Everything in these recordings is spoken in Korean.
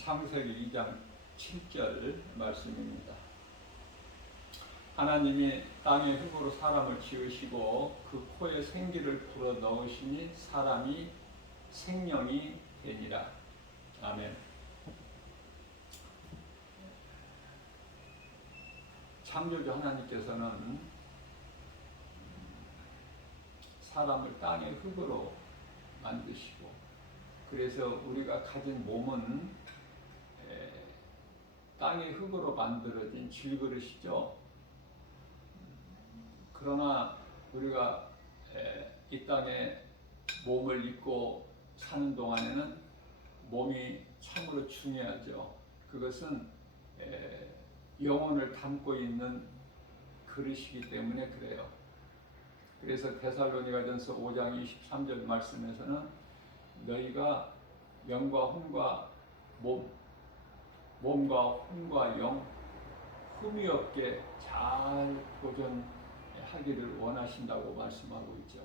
창세기 2장 7절 말씀입니다. 하나님이 땅의 흙으로 사람을 지으시고 그 코에 생기를 불어 넣으시니 사람이 생명이 되니라. 아멘. 창조주 하나님께서는 사람을 땅의 흙으로 만드시고, 그래서 우리가 가진 몸은 땅의 흙으로 만들어진 질그릇이죠. 그러나 우리가 이 땅에 몸을 입고 사는 동안에는 몸이 참으로 중요하죠. 그것은 영혼을 담고 있는 그릇이기 때문에 그래요. 그래서 데살로니가전서 5장 23절 말씀에서는 너희가 영과 혼과 몸과 혼과 영 흠이 없게 잘 보존하기를 원하신다고 말씀하고 있죠.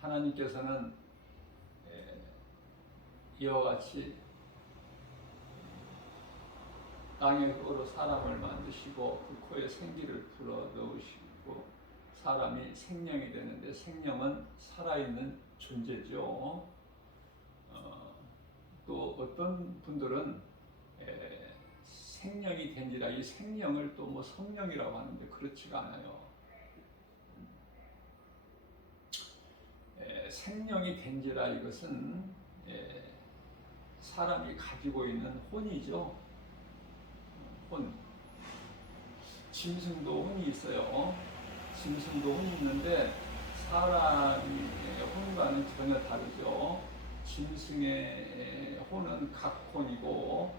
하나님께서는 이와 같이 땅의 흙으로 사람을 만드시고 그 코에 생기를 불어 넣으시고 사람이 생명이 되는데, 생명은 살아있는 존재죠. 또 어떤 분들은 생명이 된지라 이 생명을 또 뭐 성령이라고 하는데 그렇지가 않아요. 생명이 된지라 이것은 사람이 가지고 있는 혼이죠. 혼. 짐승도 혼이 있어요. 짐승도 혼이 있는데 사람의 혼과는 전혀 다르죠. 짐승의 혼은 각혼이고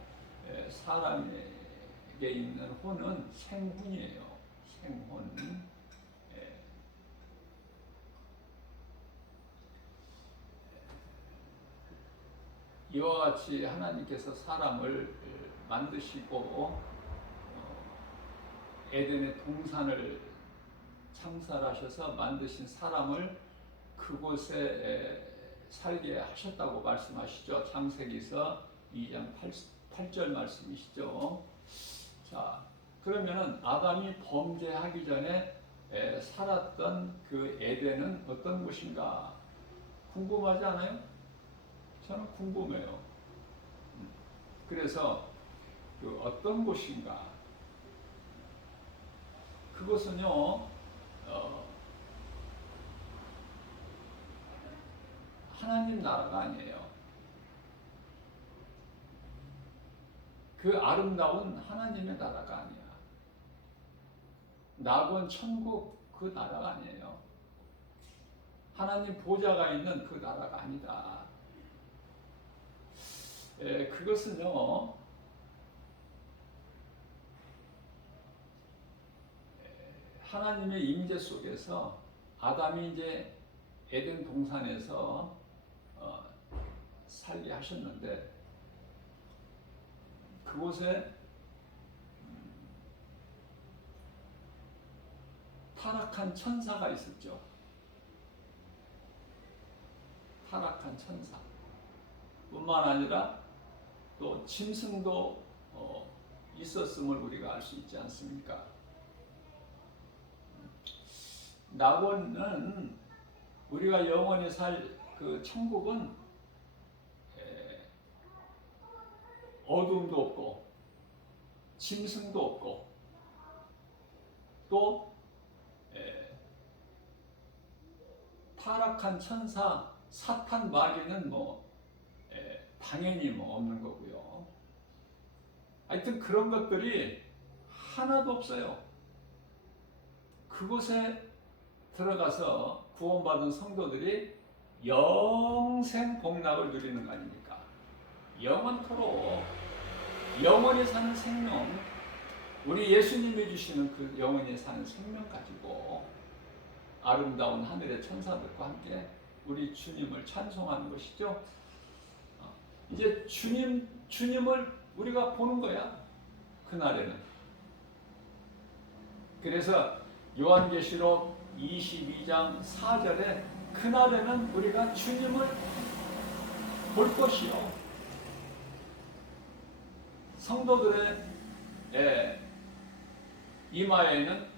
사람에게 있는 혼은 생혼이에요. 생혼. 이와 같이 하나님께서 사람을 만드시고 에덴의 동산을 창설하셔서 만드신 사람을 그곳에 살게 하셨다고 말씀하시죠. 창세기서 2장 8절 말씀이시죠. 자, 그러면은 아담이 범죄하기 전에 살았던 그 에덴은 어떤 곳인가 궁금하지 않아요? 저는 궁금해요. 그래서 그 어떤 곳인가? 그것은요, 하나님 나라가 아니에요. 그 아름다운 하나님의 나라가 아니야. 낙원 천국 그 나라가 아니에요. 하나님 보좌가 있는 그 나라가 아니다. 그것은요, 하나님의 임재 속에서 아담이 이제 에덴 동산에서 살게 하셨는데, 그곳에 타락한 천사가 있었죠. 타락한 천사 뿐만 아니라 또 짐승도 있었음을 우리가 알 수 있지 않습니까? 낙원은 우리가 영원히 살 그 천국은 어둠도 없고 짐승도 없고 또 타락한 천사 사탄 마귀는 당연히 없는 거고요. 하여튼 그런 것들이 하나도 없어요. 그곳에 들어가서 구원받은 성도들이 영생 복락을 누리는 거 아닙니까? 영원토록 영원히 사는 생명, 우리 예수님이 주시는 그 영원히 사는 생명 가지고 아름다운 하늘의 천사들과 함께 우리 주님을 찬송하는 것이죠. 이제 주님을 우리가 보는 거야, 그날에는. 그래서 요한계시록 22장 4절에 그날에는 우리가 주님을 볼 것이요. 성도들의 이마에는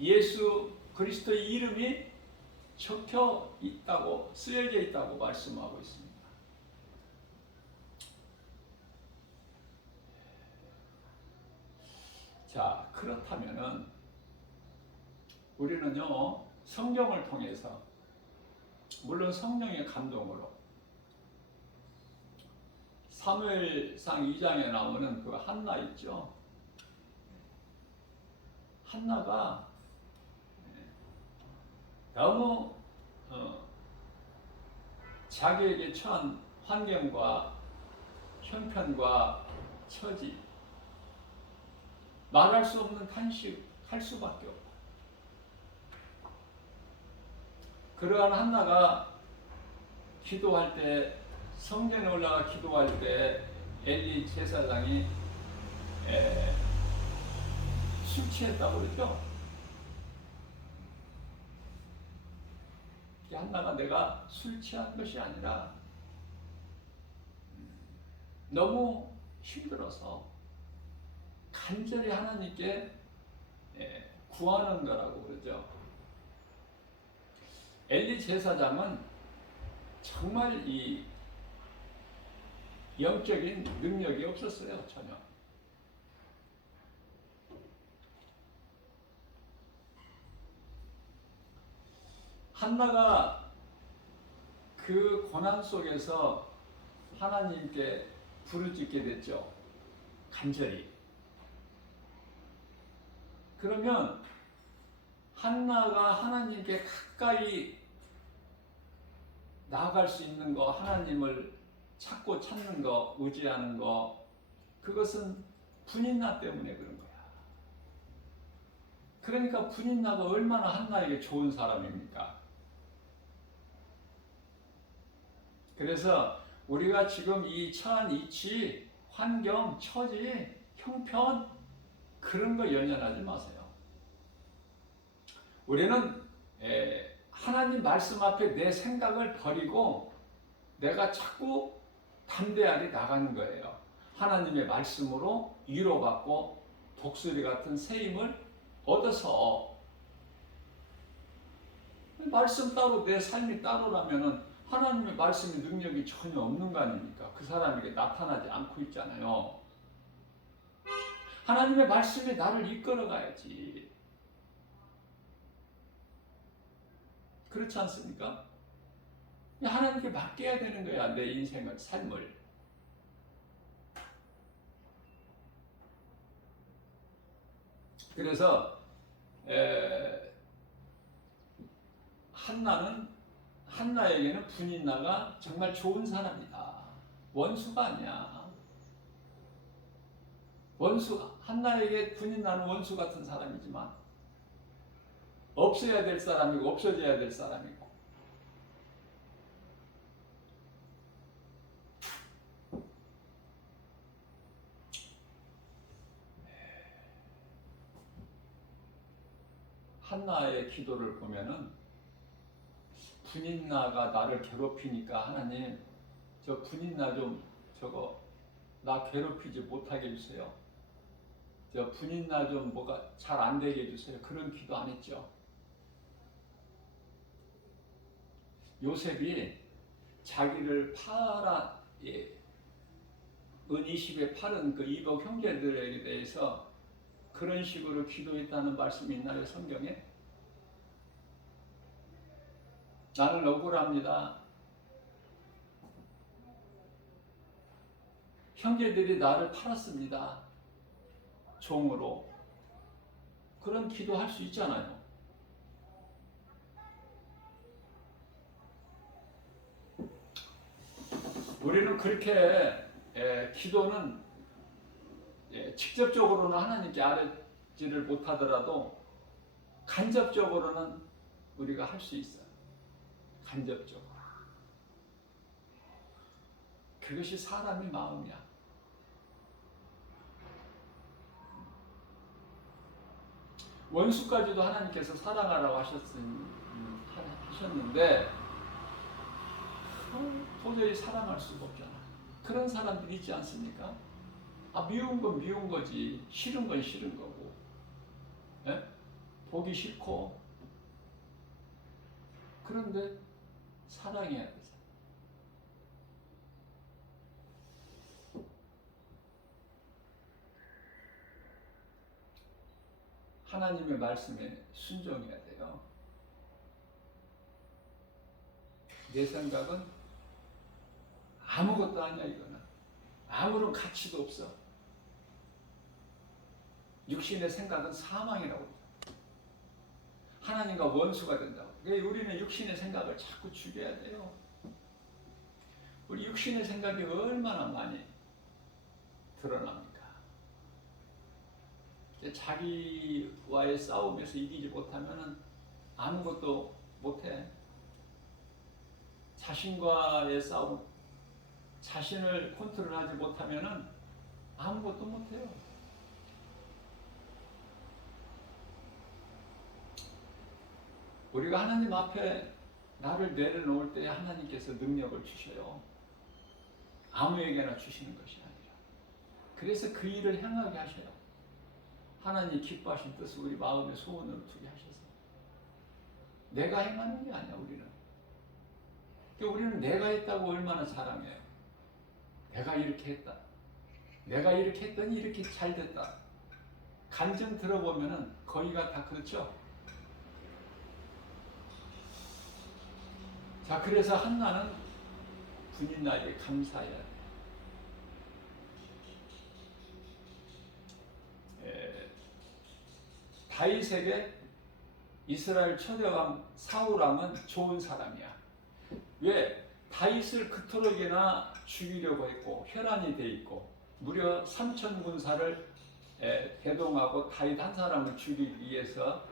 예수 그리스도의 이름이 적혀 있다고, 쓰여져 있다고 말씀하고 있습니다. 자, 그렇다면은 우리는요, 성경을 통해서, 물론 성령의 감동으로, 사무엘상 2장에 나오는 그 한나 있죠. 한나가 너무 자기에게 처한 환경과 형편과 처지, 말할 수 없는 탄식할 수밖에 없다. 그러한 한나가 기도할 때, 성전에 올라가 기도할 때 엘리 제사장이 술 취했다고 그러죠. 한나가 내가 술 취한 것이 아니라 너무 힘들어서 간절히 하나님께 구하는 거라고 그러죠. 엘리 제사장은 정말 이 영적인 능력이 없었어요. 전혀. 한나가 그 고난 속에서 하나님께 부르짖게 됐죠. 간절히. 그러면 한나가 하나님께 가까이 나아갈 수 있는 거, 하나님을 찾고 찾는 거, 의지하는 거, 그것은 분인나 때문에 그런 거야. 그러니까 분인나가 얼마나 한나에게 좋은 사람입니까? 그래서 우리가 지금 이 처한 이치, 환경, 처지, 형편, 그런 거 연연하지 마세요. 우리는 하나님 말씀 앞에 내 생각을 버리고 내가 자꾸 담대하게 나가는 거예요. 하나님의 말씀으로 위로받고 독수리 같은 새 힘을 얻어서, 말씀 따로 내 삶이 따로라면은 하나님의 말씀의 능력이 전혀 없는 거 아닙니까? 그 사람에게 나타나지 않고 있잖아요. 하나님의 말씀이 나를 이끌어 가야지. 그렇지 않습니까? 하나님께 맡겨야 되는 거야, 내 인생을, 삶을. 그래서 한나에게는 분인나가 정말 좋은 사람이다. 원수가 아니야. 한나에게 분인나는 원수 같은 사람이지만 없어야 될 사람이고 없어져야 될 사람이고, 한나의 기도를 보면은 분인나가 나를 괴롭히니까 하나님, 저 분인나 좀 나 괴롭히지 못하게 해주세요. 저 분인나 좀 뭐가 잘 안 되게 해주세요. 그런 기도 안 했죠. 요셉이 자기를 은 20에 팔은 그 이복 형제들에게 대해서 그런 식으로 기도했다는 말씀이 있나요, 성경에? 나는 억울합니다. 형제들이 나를 팔았습니다. 종으로. 그런 기도할 수 있잖아요. 우리는 그렇게 기도는 직접적으로는 하나님께 아뢰지를 못하더라도 간접적으로는 우리가 할 수 있어요. 간접적으로. 그것이 사람의 마음이야. 원수까지도 하나님께서 사랑하라고 하셨는데 도저히 사랑할 수가 없잖아. 그런 사람들이 있지 않습니까? 미운 건 미운 거지, 싫은 건 싫은 거고, 예? 보기 싫고. 그런데 사랑해야 되잖아. 하나님의 말씀에 순종해야 돼요. 내 생각은 아무것도 아니야. 이거는 아무런 가치도 없어. 육신의 생각은 사망이라고 합니다. 하나님과 원수가 된다고. 그러니까 우리는 육신의 생각을 자꾸 죽여야 돼요. 우리 육신의 생각이 얼마나 많이 드러납니까? 자기와의 싸움에서 이기지 못하면 아무것도 못해. 자신과의 싸움, 자신을 컨트롤하지 못하면 아무것도 못해요. 우리가 하나님 앞에 나를 내려놓을 때 하나님께서 능력을 주셔요. 아무에게나 주시는 것이 아니라. 그래서 그 일을 행하게 하셔요. 하나님 기뻐하신 뜻을 우리 마음의 소원으로 두게 하셔서. 내가 행하는 게 아니야, 우리는. 우리는 내가 했다고 얼마나 자랑해요. 내가 이렇게 했다. 내가 이렇게 했더니 이렇게 잘 됐다. 간증 들어보면은 거의가 다 그렇죠. 자, 그래서 한나는 분인나에게 감사해야 돼. 다윗에게 이스라엘 초대왕 사울왕은 좋은 사람이야. 왜? 다윗을 그토록이나 죽이려고 했고 혈안이 돼 있고 무려 3천 군사를 대동하고 다윗 한 사람을 죽이기 위해서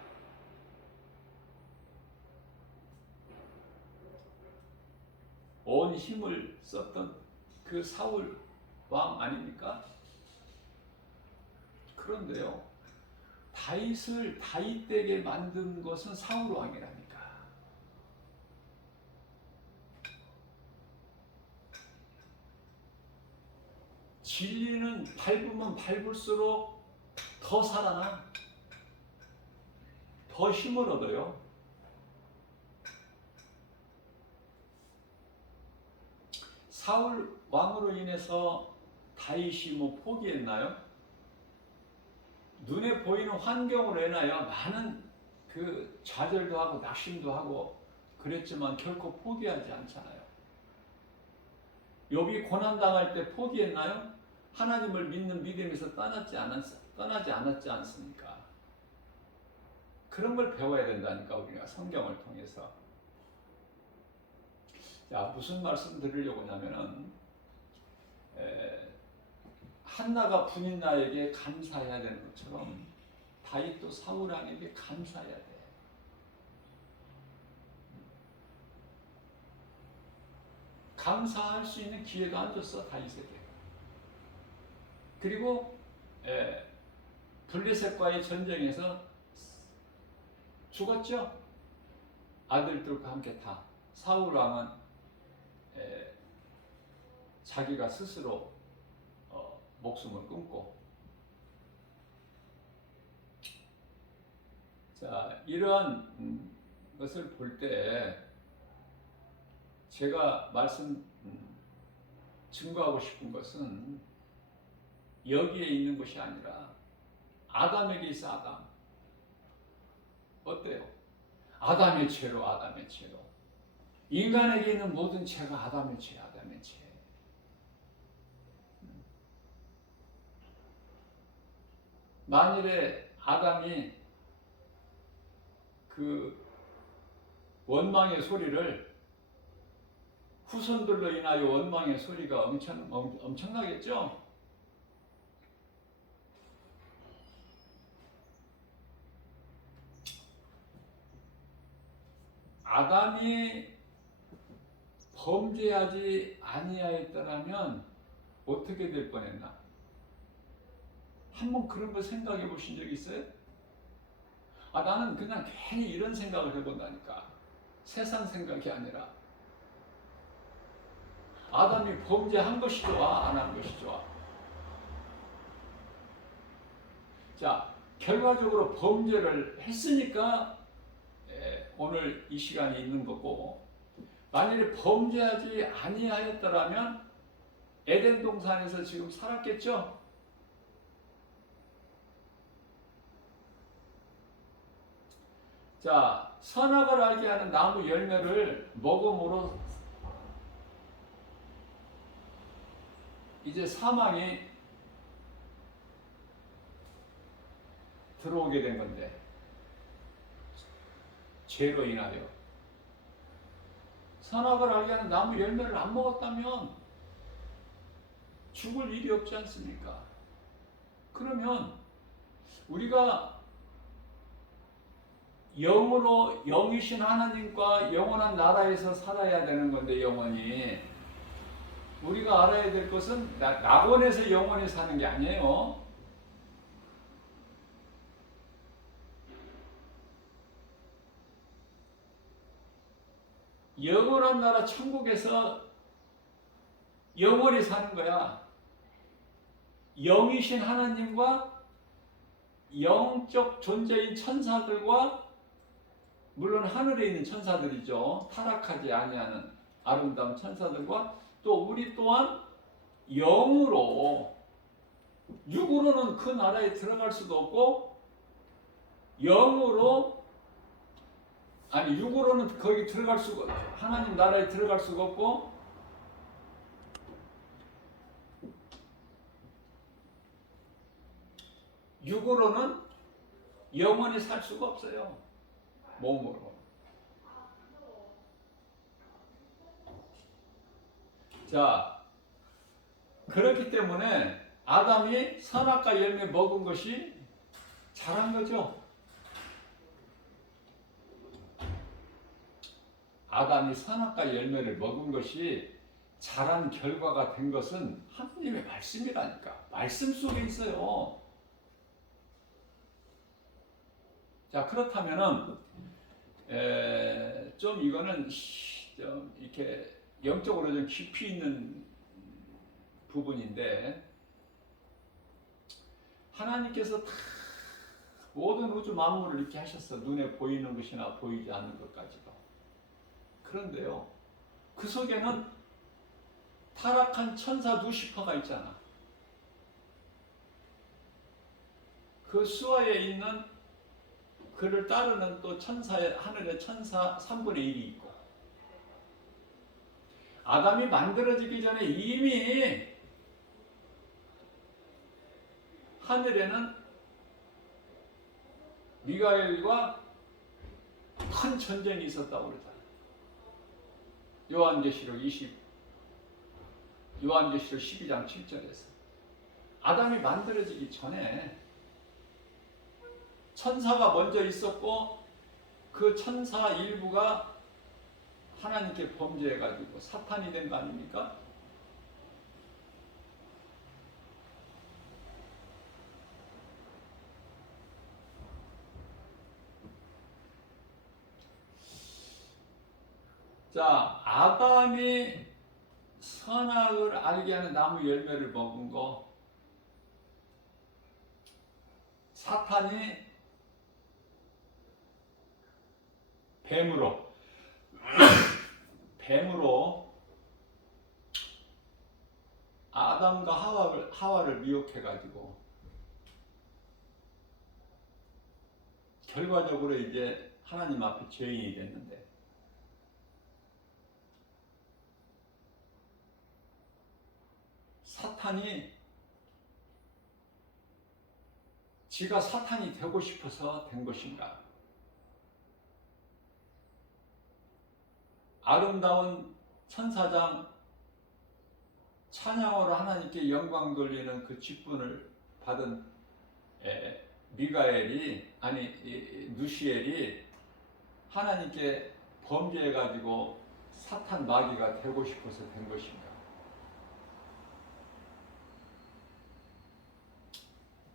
온 힘을 썼던 그 사울 왕 아닙니까? 그런데요, 다윗을 다윗되게 만든 것은 사울 왕이라니까. 진리는 밟으면 밟을수록 더 살아나, 더 힘을 얻어요. 사울 왕으로 인해서 다윗이 포기했나요? 눈에 보이는 환경으로 인하여 많은 그 좌절도 하고 낙심도 하고 그랬지만 결코 포기하지 않잖아요. 욥이 고난당할 때 포기했나요? 하나님을 믿는 믿음에서 떠나지 않았지 않습니까? 그런 걸 배워야 된다니까, 우리가 성경을 통해서. 자, 무슨 말씀 드리려고 하냐면은 한나가 분인나에게 감사해야 되는 것처럼 다윗도 사울 왕에게 감사해야 돼. 감사할 수 있는 기회도 안 줬어, 다윗에게. 그리고 블레셋과의 전쟁에서 죽었죠. 아들들과 함께 다. 사울 왕은 자기가 스스로 목숨을 끊고. 자, 이러한 것을 볼 때 제가 증거하고 싶은 것은 여기에 있는 것이 아니라 아담에게 있어. 아담 어때요? 아담의 죄로 인간에게 있는 모든 죄가 아담의 죄. 만일에 아담이 그 원망의 소리를, 후손들로 인하여 원망의 소리가 엄청나겠죠? 아담이 범죄하지 아니하였더라면 어떻게 될 뻔했나? 한번 그런 거 생각해 보신 적 있어요? 나는 그냥 괜히 이런 생각을 해본다니까. 세상 생각이 아니라 아담이 범죄한 것이 좋아, 안 한 것이 좋아? 자, 결과적으로 범죄를 했으니까 오늘 이 시간이 있는 거고, 만일에 범죄하지 아니하였더라면 에덴 동산에서 지금 살았겠죠? 자, 선악을 알게 하는 나무 열매를 먹음으로 이제 사망이 들어오게 된 건데, 죄로 인하여 선악을 알게 하는 나무 열매를 안 먹었다면 죽을 일이 없지 않습니까? 그러면 우리가 영으로 영이신 하나님과 영원한 나라에서 살아야 되는 건데, 영원히 우리가 알아야 될 것은 낙원에서 영원히 사는 게 아니에요. 영원한 나라 천국에서 영원히 사는 거야. 영이신 하나님과 영적 존재인 천사들과, 물론 하늘에 있는 천사들이죠. 타락하지 아니하는 아름다운 천사들과, 또 우리 또한 영으로, 육으로는 그 나라에 들어갈 수도 없고, 영으로, 아니 육으로는 거기 들어갈 수가 없죠. 하나님 나라에 들어갈 수가 없고, 육으로는 영원히 살 수가 없어요. 몸으로. 자, 그렇기 때문에 아담이 선악과 열매 먹은 것이 잘한 거죠. 아담이 선악과 열매를 먹은 것이 잘한 결과가 된 것은 하나님의 말씀이라니까. 말씀 속에 있어요. 자, 그렇다면은 좀 이거는 좀 이렇게 영적으로 좀 깊이 있는 부분인데, 하나님께서 다 모든 우주 만물을 이렇게 하셨어. 눈에 보이는 것이나 보이지 않는 것까지도. 그런데요, 그 속에는 타락한 천사 루시퍼가 있잖아. 그 수하에 있는 그를 따르는 또 천사의, 하늘의 천사 3분의 1이 있고, 아담이 만들어지기 전에 이미 하늘에는 미가엘과 큰 전쟁이 있었다고 그러잖아요. 요한계시록 12장 7절에서 아담이 만들어지기 전에 천사가 먼저 있었고, 그 천사 일부가 하나님께 범죄해가지고 사탄이 된 거 아닙니까? 자, 아담이 선악을 알게 하는 나무 열매를 먹은 거, 사탄이 뱀으로 아담과 하와를 미혹해가지고 결과적으로 이제 하나님 앞에 죄인이 됐는데, 사탄이 지가 사탄이 되고 싶어서 된 것인가? 아름다운 천사장 찬양으로 하나님께 영광 돌리는 그 직분을 받은 누시엘이 하나님께 범죄해가지고 사탄 마귀가 되고 싶어서 된 것인가?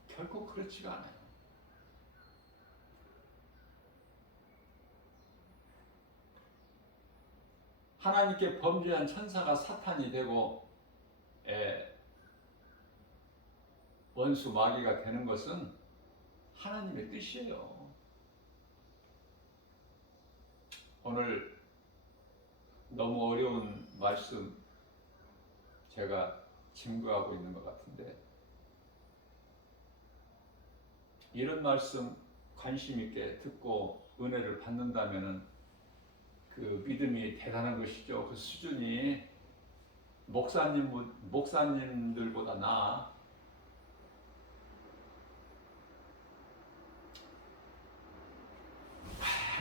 결코 그렇지가 않아요. 하나님께 범죄한 천사가 사탄이 되고 원수 마귀가 되는 것은 하나님의 뜻이에요. 오늘 너무 어려운 말씀 제가 증거하고 있는 것 같은데, 이런 말씀 관심 있게 듣고 은혜를 받는다면은 그 믿음이 대단한 것이죠. 그 수준이 목사님들보다 나아.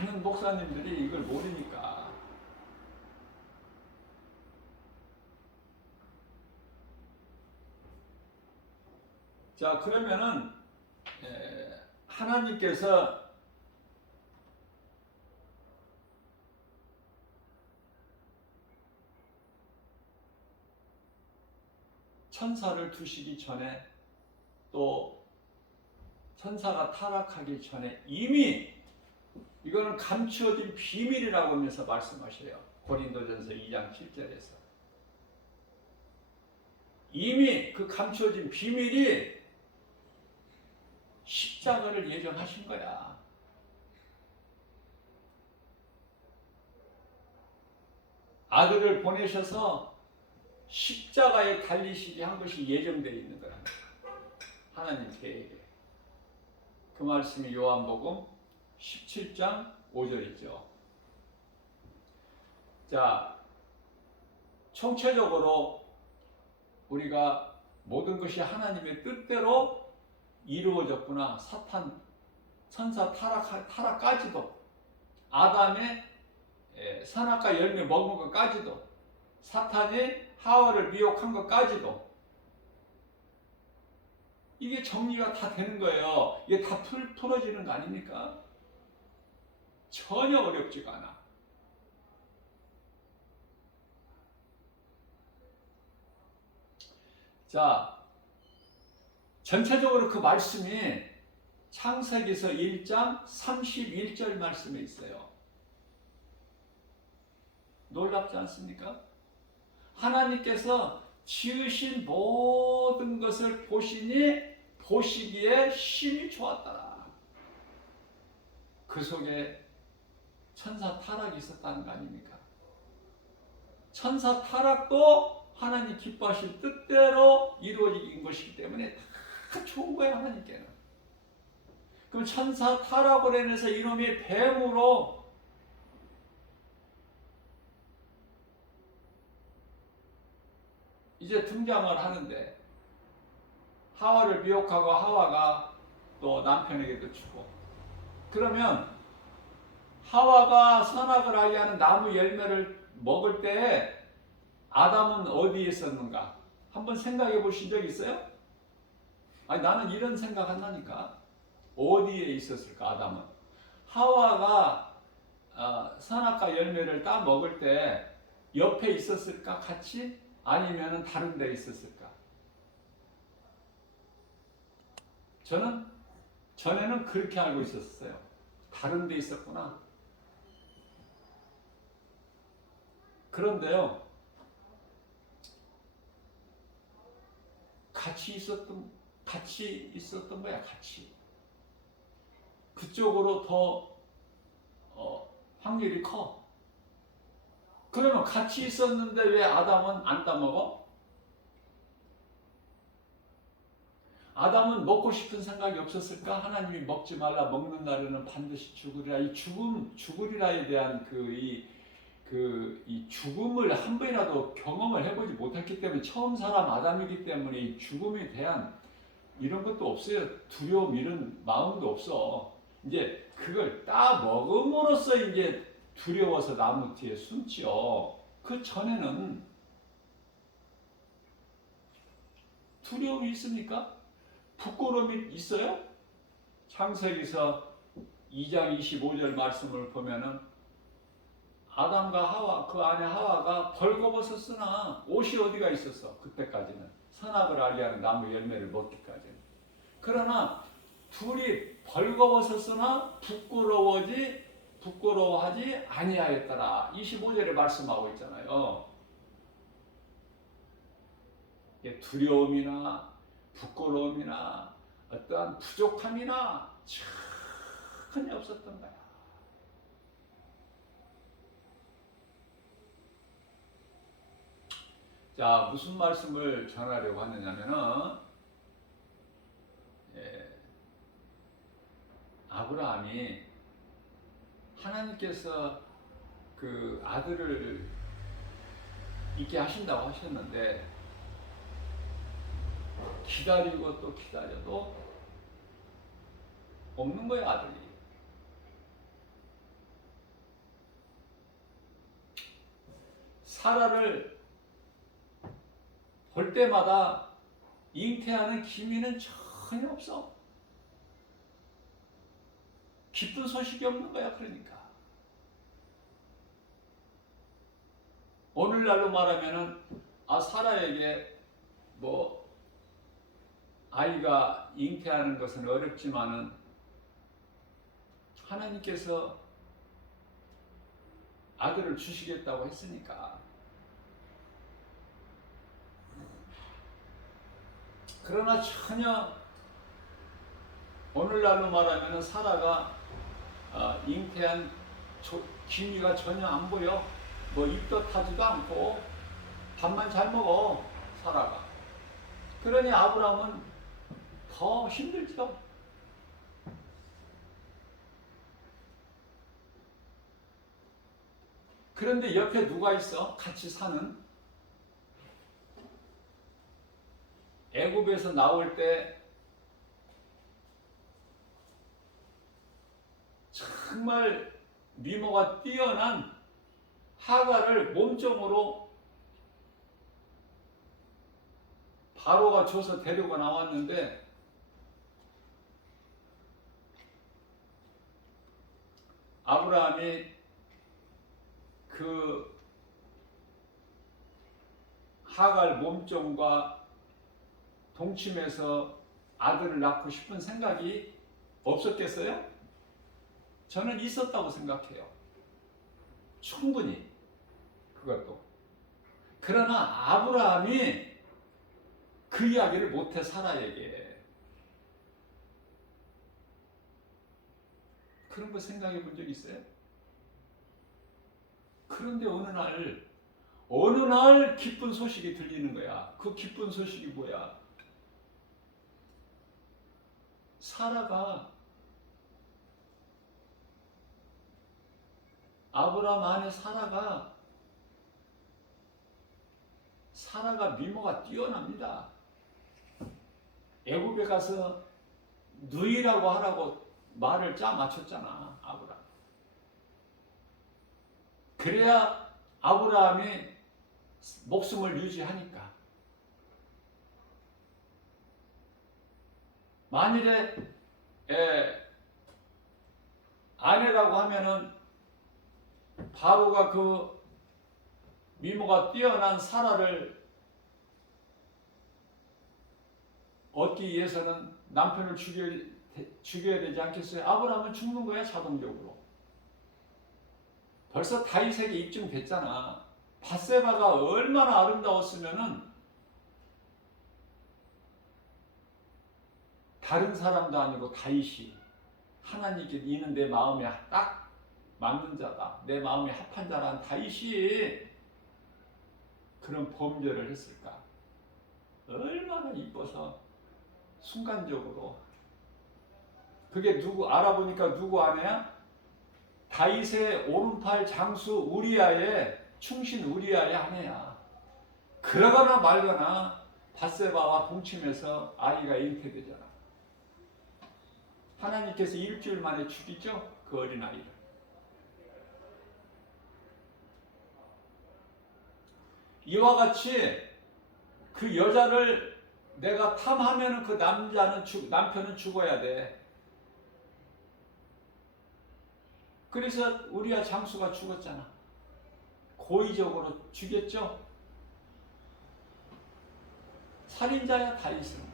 많은 목사님들이 이걸 모르니까. 자, 그러면은 하나님께서 천사를 두시기 전에, 또 천사가 타락하기 전에 이미 이거는 감추어진 비밀이라고 하면서 말씀하셔요. 고린도전서 2장 7절에서 이미 그 감추어진 비밀이 십자가를 예정하신 거야. 아들을 보내셔서 십자가에 달리시게 한 것이 예정되어 있는 거랍니다. 하나님 계획에. 그 말씀이 요한복음 17장 5절이죠. 자, 총체적으로 우리가 모든 것이 하나님의 뜻대로 이루어졌구나. 사탄, 천사 타락까지도, 아담의 선악과 열매 먹은 것까지도, 사탄이 하와를 미혹한 것까지도, 이게 정리가 다 되는 거예요. 이게 다 풀어지는 거 아닙니까? 전혀 어렵지가 않아. 자, 전체적으로 그 말씀이 창세기서 1장 31절 말씀에 있어요. 놀랍지 않습니까? 하나님께서 지으신 모든 것을 보시기에 심히 좋았더라. 그 속에 천사 타락이 있었다는 거 아닙니까? 천사 타락도 하나님 기뻐하실 뜻대로 이루어진 것이기 때문에 다 좋은 거예요, 하나님께는. 그럼 천사 타락으로 인해서 이놈이 뱀으로 이제 등장을 하는데, 하와를 미혹하고 하와가 또 남편에게도 주고, 그러면 하와가 선악을 알게 하는 나무 열매를 먹을 때 아담은 어디에 있었는가? 한번 생각해 보신 적 있어요? 아니, 나는 이런 생각 한다니까. 어디에 있었을까, 아담은? 하와가 선악과 열매를 따 먹을 때 옆에 있었을까, 같이? 아니면 다른 데 있었을까? 저는 전에는 그렇게 알고 있었어요. 다른 데 있었구나. 그런데요, 같이 있었던 거야, 같이. 그쪽으로 더 확률이 커. 그러면 같이 있었는데 왜 아담은 안 따먹어? 아담은 먹고 싶은 생각이 없었을까? 하나님이 먹지 말라, 먹는 날에는 반드시 죽으리라. 이 죽으리라에 대한 이 죽음을 한 번이라도 경험을 해보지 못했기 때문에, 처음 사람 아담이기 때문에 이 죽음에 대한 이런 것도 없어요. 두려움, 이런 마음도 없어. 이제 그걸 따 먹음으로써 이제 두려워서 나무 뒤에 숨지요. 그 전에는 두려움이 있습니까? 부끄러움이 있어요? 창세기서 2장 25절 말씀을 보면은 아담과 하와, 그 안에 하와가 벌거벗었으나 옷이 어디가 있었어? 그때까지는 선악을 알게 하는 나무 열매를 먹기까지는. 그러나 둘이 벌거벗었으나 부끄러워지 부끄러워하지 아니하였더라. 25절에 말씀하고 있잖아요. 두려움이나 부끄러움이나 어떠한 부족함이나 전혀 없었던 거야. 자, 무슨 말씀을 전하려고 하느냐면은, 아브라함이 하나님께서 그 아들을 있게 하신다고 하셨는데, 기다리고 또 기다려도 없는 거야, 아들이. 사라를 볼 때마다 잉태하는 기미는 전혀 없어. 기쁜 소식이 없는 거야. 그러니까 오늘날로 말하면은 사라에게 뭐 아이가 잉태하는 것은 어렵지만은 하나님께서 아들을 주시겠다고 했으니까. 그러나 전혀 오늘날로 말하면 사라가 잉태한 기미가 전혀 안 보여. 뭐 입도 타지도 않고 밥만 잘 먹어, 사라가. 그러니 아브라함은 더 힘들죠. 그런데 옆에 누가 있어? 같이 사는? 애굽에서 나올 때 정말 미모가 뛰어난 하갈을 몸종으로 바로가 줘서 데리고 나왔는데, 아브라함이 그 하갈 몸종과 동침해서 아들을 낳고 싶은 생각이 없었겠어요? 저는 있었다고 생각해요. 충분히. 그것도. 그러나 아브라함이 그 이야기를 못해, 사라에게. 그런 거 생각해 본 적 있어요? 그런데 어느 날 기쁜 소식이 들리는 거야. 그 기쁜 소식이 뭐야? 아브라함 안에 사라가 미모가 뛰어납니다. 애굽에 가서 누이라고 하라고 말을 짜 맞췄잖아, 아브라함. 그래야 아브라함이 목숨을 유지하니까. 만일에 아내라고 하면은 바로가 그 미모가 뛰어난 사라를 얻기 위해서는 남편을 죽여야 되지 않겠어요? 아브라함은 죽는 거야, 자동적으로. 벌써 다윗에게 입증됐잖아. 밧세바가 얼마나 아름다웠으면은 다른 사람도 아니고 다윗이 하나님께 이는 내 마음에 딱 맞는 자다, 내 마음에 합한 자란 다윗이 그런 범죄를 했을까? 얼마나 이뻐서 순간적으로. 그게 누구 알아보니까 누구 아내야? 다윗의 오른팔 장수 우리아의 충신 우리아의 아내야. 그러거나 말거나 밧세바와 동침해서 아이가 잉태되잖아. 하나님께서 일주일 만에 죽이죠, 그 어린아이를. 이와 같이 그 여자를 내가 탐하면 그 남편은 죽어야 돼. 그래서 우리아 장수가 죽었잖아. 고의적으로 죽였죠. 살인자야, 다윗은.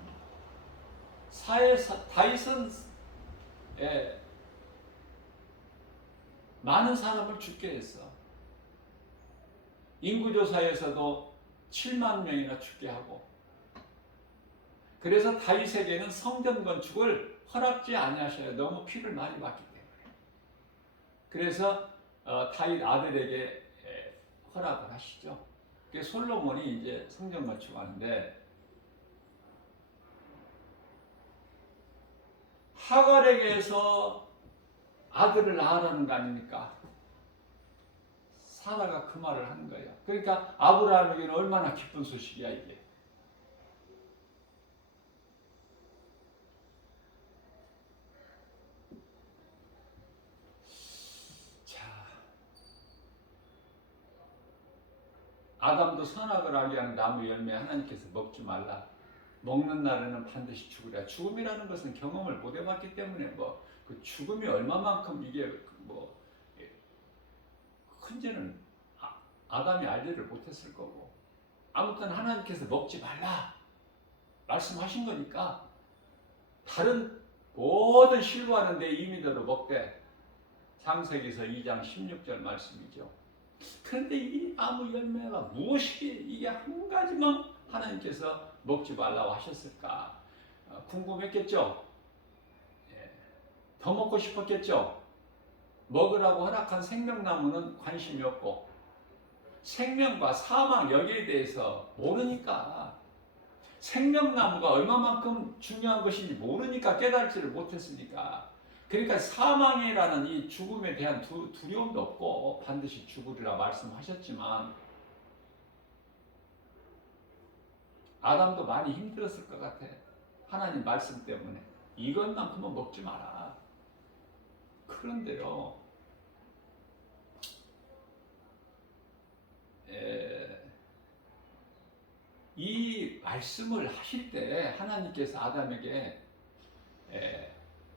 다윗은 많은 사람을 죽게 했어. 인구조사에서도 7만 명이나 죽게 하고. 그래서 다윗에게는 성전 건축을 허락지 아니하셔요. 너무 피를 많이 봤기 때문에. 그래서 다윗 아들에게 허락을 하시죠. 솔로몬이 이제 성전 건축하는데 하갈에게서 아들을 낳으라는 거 아닙니까? 사라가 그 말을 하는 거예요. 그러니까 아브라함에게는 얼마나 기쁜 소식이야 이게. 자, 아담도 선악을 알게 하는 나무 열매 하나님께서 먹지 말라. 먹는 날에는 반드시 죽으리라. 죽음이라는 것은 경험을 못 해봤기 때문에 그 죽음이 얼마만큼 이게 큰지는 아담이 알지를 못했을 거고. 아무튼 하나님께서 먹지 말라 말씀하신 거니까 다른 모든 신뢰하는 데 임의대로 먹되. 창세기서 2장 16절 말씀이죠. 그런데 이 나무 열매가 무엇이 이게 한 가지만 하나님께서 먹지 말라고 하셨을까? 궁금했겠죠? 더 먹고 싶었겠죠? 먹으라고 허락한 생명나무는 관심이 없고 생명과 사망 여기에 대해서 모르니까 생명나무가 얼마만큼 중요한 것인지 모르니까 깨달지를 못했으니까 그러니까 사망이라는 이 죽음에 대한 두려움도 없고 반드시 죽으리라 말씀하셨지만 아담도 많이 힘들었을 것 같아. 하나님 말씀 때문에 이것만큼은 먹지 마라. 그런데요 이 말씀을 하실 때 하나님께서 아담에게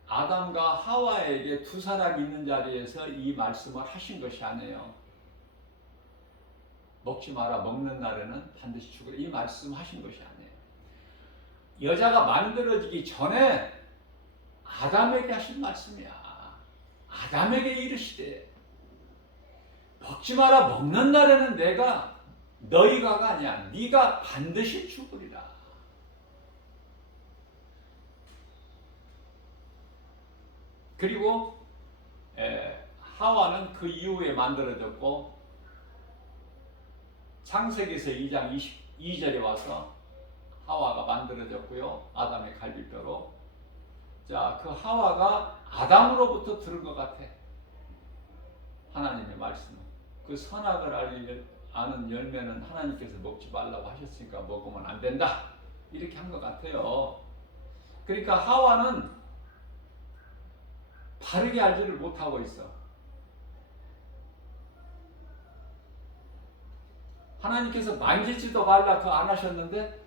아담과 하와에게 두 사람이 있는 자리에서 이 말씀을 하신 것이 아니에요. 먹지 마라. 먹는 날에는 반드시 죽으라. 이 말씀 하신 것이 아니에요. 여자가 만들어지기 전에 아담에게 하신 말씀이야. 아담에게 이르시되 먹지 마라. 먹는 날에는 내가 너희가가 아니야. 네가 반드시 죽으리라. 그리고 하와는 그 이후에 만들어졌고 창세기에서 2장 22절에 와서 하와가 만들어졌고요. 아담의 갈비뼈로. 자, 그 하와가 아담으로부터 들은 것 같아. 하나님의 말씀은. 그 선악을 아는 열매는 하나님께서 먹지 말라고 하셨으니까 먹으면 안 된다. 이렇게 한 것 같아요. 그러니까 하와는 바르게 알지를 못하고 있어. 하나님께서 만지지도 말라 그거 안 하셨는데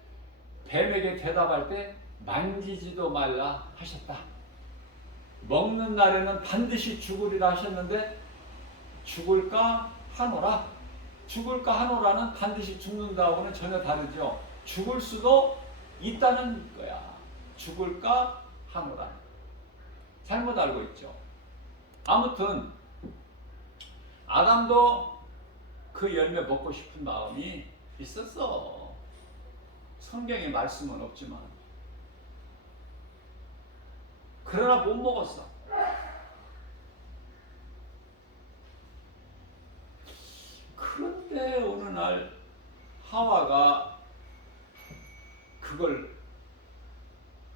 뱀에게 대답할 때 만지지도 말라 하셨다. 먹는 날에는 반드시 죽으리라 하셨는데 죽을까 하노라. 죽을까 하노라는 반드시 죽는다고는 전혀 다르죠. 죽을 수도 있다는 거야. 죽을까 하노라. 잘못 알고 있죠. 아무튼 아담도 그 열매 먹고 싶은 마음이 있었어. 성경에 말씀은 없지만 그러나 못 먹었어. 그런데 어느 날 하와가 그걸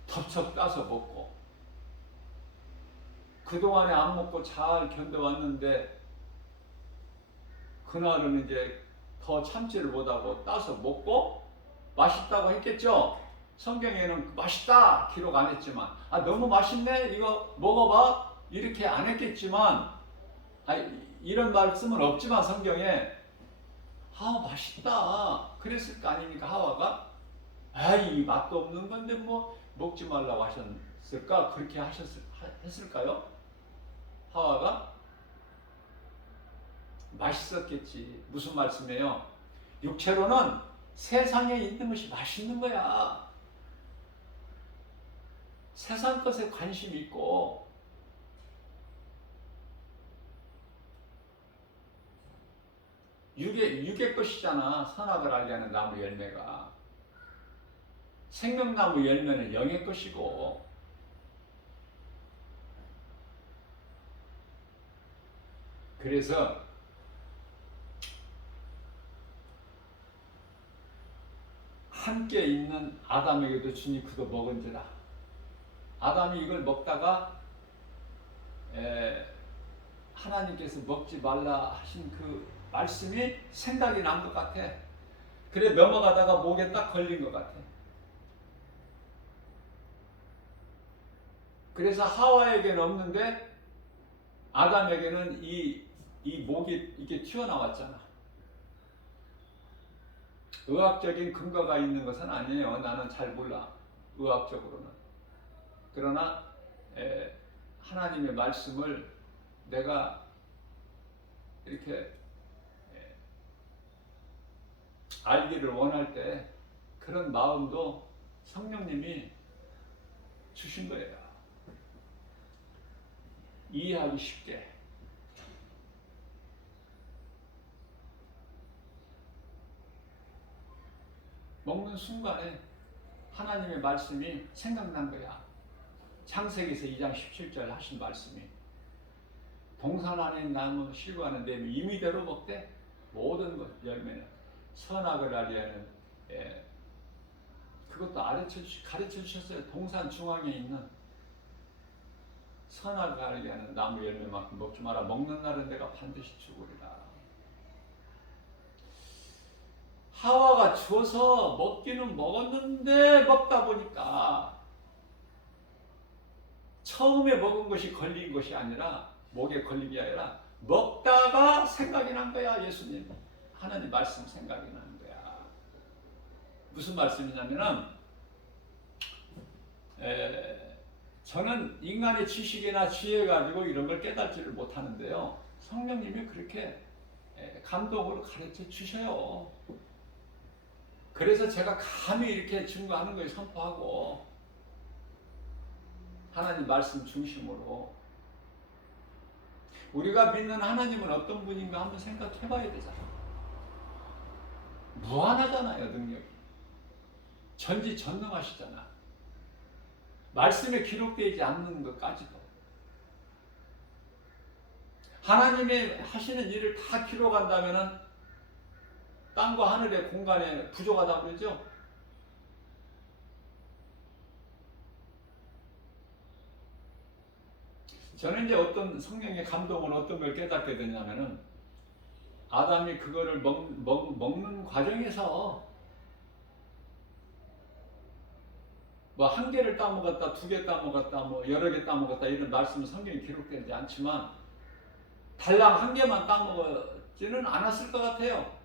덥석 따서 먹고 그동안에 안 먹고 잘 견뎌왔는데 그날은 이제 더 참지를 못하고 따서 먹고 맛있다고 했겠죠. 성경에는 맛있다 기록 안 했지만 너무 맛있네 이거 먹어봐 이렇게 안 했겠지만 이런 말씀은 없지만 성경에 맛있다 그랬을 거 아닙니까. 하와가 이 맛도 없는 건데 뭐 먹지 말라고 하셨을까. 그렇게 했을까요? 하와가 맛있었겠지. 무슨 말씀이에요? 육체로는 세상에 있는 것이 맛있는 거야. 세상 것에 관심이 있고 육의 것이잖아. 선악을 알게 하는 나무 열매가. 생명나무 열매는 영의 것이고, 그래서 함께 있는 아담에게도 주니 그도 먹은지라. 아담이 이걸 먹다가 하나님께서 먹지 말라 하신 그 말씀이 생각이 난 것 같아. 그래 넘어가다가 목에 딱 걸린 것 같아. 그래서 하와에게는 없는데 아담에게는 이 목이 이게 튀어나왔잖아. 의학적인 근거가 있는 것은 아니에요. 나는 잘 몰라. 의학적으로는. 그러나 하나님의 말씀을 내가 이렇게 알기를 원할 때 그런 마음도 성령님이 주신 거예요. 이해하기 쉽게. 먹는 순간에 하나님의 말씀이 생각난 거야. 창세기에서 2장 17절 하신 말씀이 동산 안에 나무 실과는 내 임의대로 먹되 모든 것 열매는 선악을 알게 하는 그것도 가르쳐 주셨어요. 동산 중앙에 있는 선악을 알게 하는 나무 열매만큼 먹지 마라. 먹는 날은 내가 반드시 죽으리라. 하와가 줘서 먹기는 먹었는데 먹다 보니까 처음에 먹은 것이 걸린 것이 아니라 목에 걸린 게 아니라 먹다가 생각이 난 거야. 예수님 하나님 말씀 생각이 나는 거야. 무슨 말씀이냐면은 저는 인간의 지식이나 지혜 가지고 이런 걸 깨닫지를 못하는데요. 성령님이 그렇게 감동으로 가르쳐 주셔요. 그래서 제가 감히 이렇게 증거하는 거예요. 선포하고 하나님 말씀 중심으로 우리가 믿는 하나님은 어떤 분인가 한번 생각해 봐야 되잖아. 무한하잖아요. 능력이 전지전능하시잖아. 말씀에 기록되지 않는 것까지도 하나님이 하시는 일을 다 기록한다면 땅과 하늘의 공간에 부족하다고 그러죠. 저는 이제 어떤 성령의 감동을 어떤 걸 깨닫게 되냐면은 아담이 그거를 먹는 과정에서 뭐 한 개를 따먹었다, 두 개 따먹었다, 뭐 여러 개 따먹었다 이런 말씀은 성경에 기록되지 않지만 달랑 한 개만 따먹지는 않았을 것 같아요.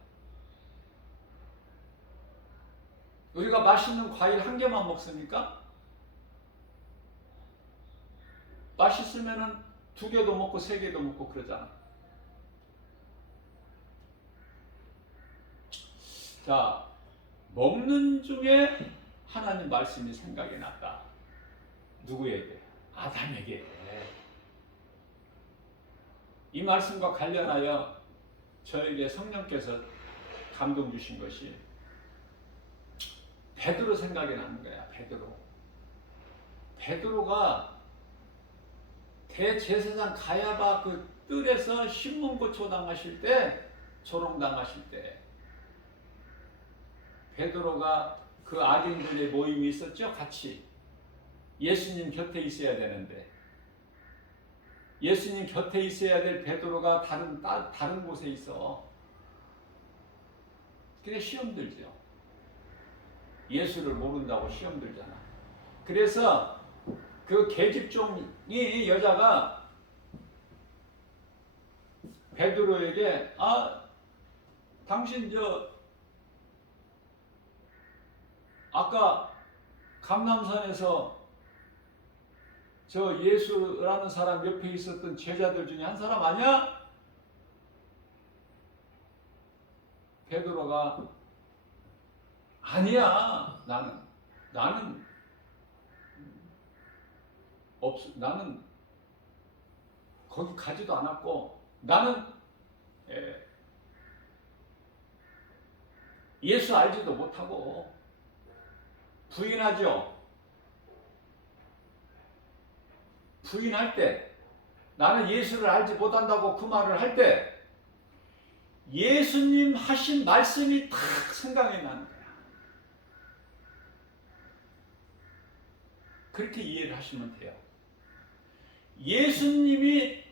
우리가 맛있는 과일 한 개만 먹습니까? 맛있으면은 두 개도 먹고 세 개도 먹고 그러잖아. 자, 먹는 중에 하나님 말씀이 생각이 났다. 누구에게? 아담에게. 이 말씀과 관련하여 저에게 성령께서 감동 주신 것이 베드로 생각이 나는 거야. 베드로가 대제사장 가야바 그 뜰에서 신문고초 당하실 때, 조롱당하실 때 베드로가 그 악인들의 모임이 있었죠. 같이 예수님 곁에 있어야 되는데 예수님 곁에 있어야 될 베드로가 다른 곳에 있어. 그래 시험 들죠. 예수를 모른다고 시험 들잖아. 그래서 그 계집종이 여자가 베드로에게 당신 아까 감람산에서 저 예수라는 사람 옆에 있었던 제자들 중에 한 사람 아니야? 베드로가 아니야. 나는 나는 거기 가지도 않았고 나는 예수 알지도 못하고 부인하죠. 부인할 때, 나는 예수를 알지 못한다고 그 말을 할 때 예수님 하신 말씀이 딱 생각이 나는 거야. 그렇게 이해를 하시면 돼요. 예수님의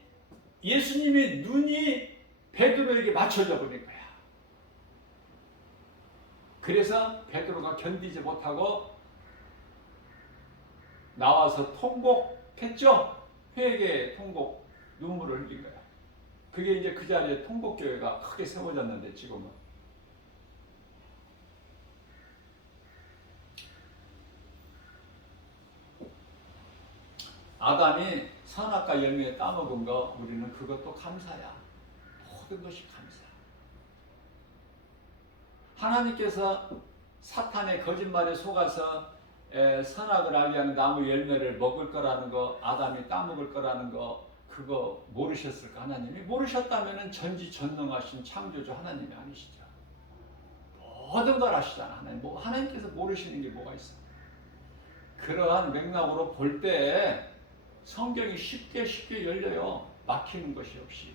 눈이 베드로에게 맞춰져 버린 거야. 그래서 베드로가 견디지 못하고 나와서 통곡했죠. 회개, 통곡, 눈물을 흘린 거야. 그게 이제 그 자리에 통곡교회가 크게 세워졌는데 지금은. 아담이 선악과 열매에 따먹은 거 우리는 그것도 감사야. 모든 것이 감사. 하나님께서 사탄의 거짓말에 속아서 선악을 알게 하는 나무 열매를 먹을 거라는 거, 아담이 따먹을 거라는 거, 그거 모르셨을까? 하나님이 모르셨다면 전지전능하신 창조주 하나님이 아니시죠. 모든 걸 아시잖아. 하나님께서 모르시는 게 뭐가 있어? 그러한 맥락으로 볼 때 성경이 쉽게 열려요. 막히는 것이 없이.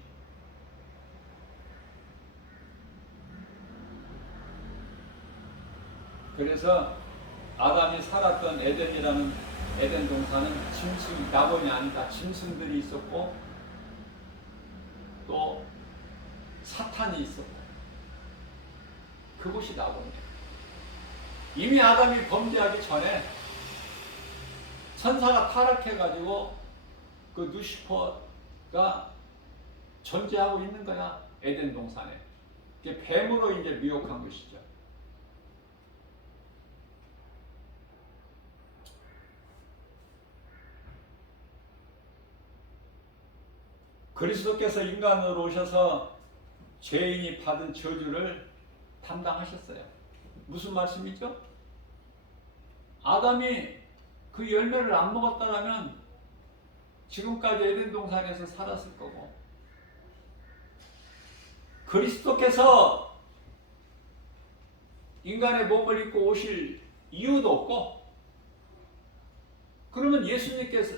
그래서 아담이 살았던 에덴이라는 에덴 동산은 짐승, 낙원이 아니다. 짐승들이 있었고 또 사탄이 있었고 그곳이 낙원이에요. 이미 아담이 범죄하기 전에 천사가 타락해가지고 그 루시퍼가 존재하고 있는 거야. 에덴 동산에. 그게 뱀으로 이제 미혹한 것이죠. 그리스도께서 인간으로 오셔서 죄인이 받은 저주를 담당하셨어요. 무슨 말씀이죠? 아담이 그 열매를 안 먹었다면 지금까지 에덴 동산에서 살았을 거고, 그리스도께서 인간의 몸을 입고 오실 이유도 없고, 그러면 예수님께서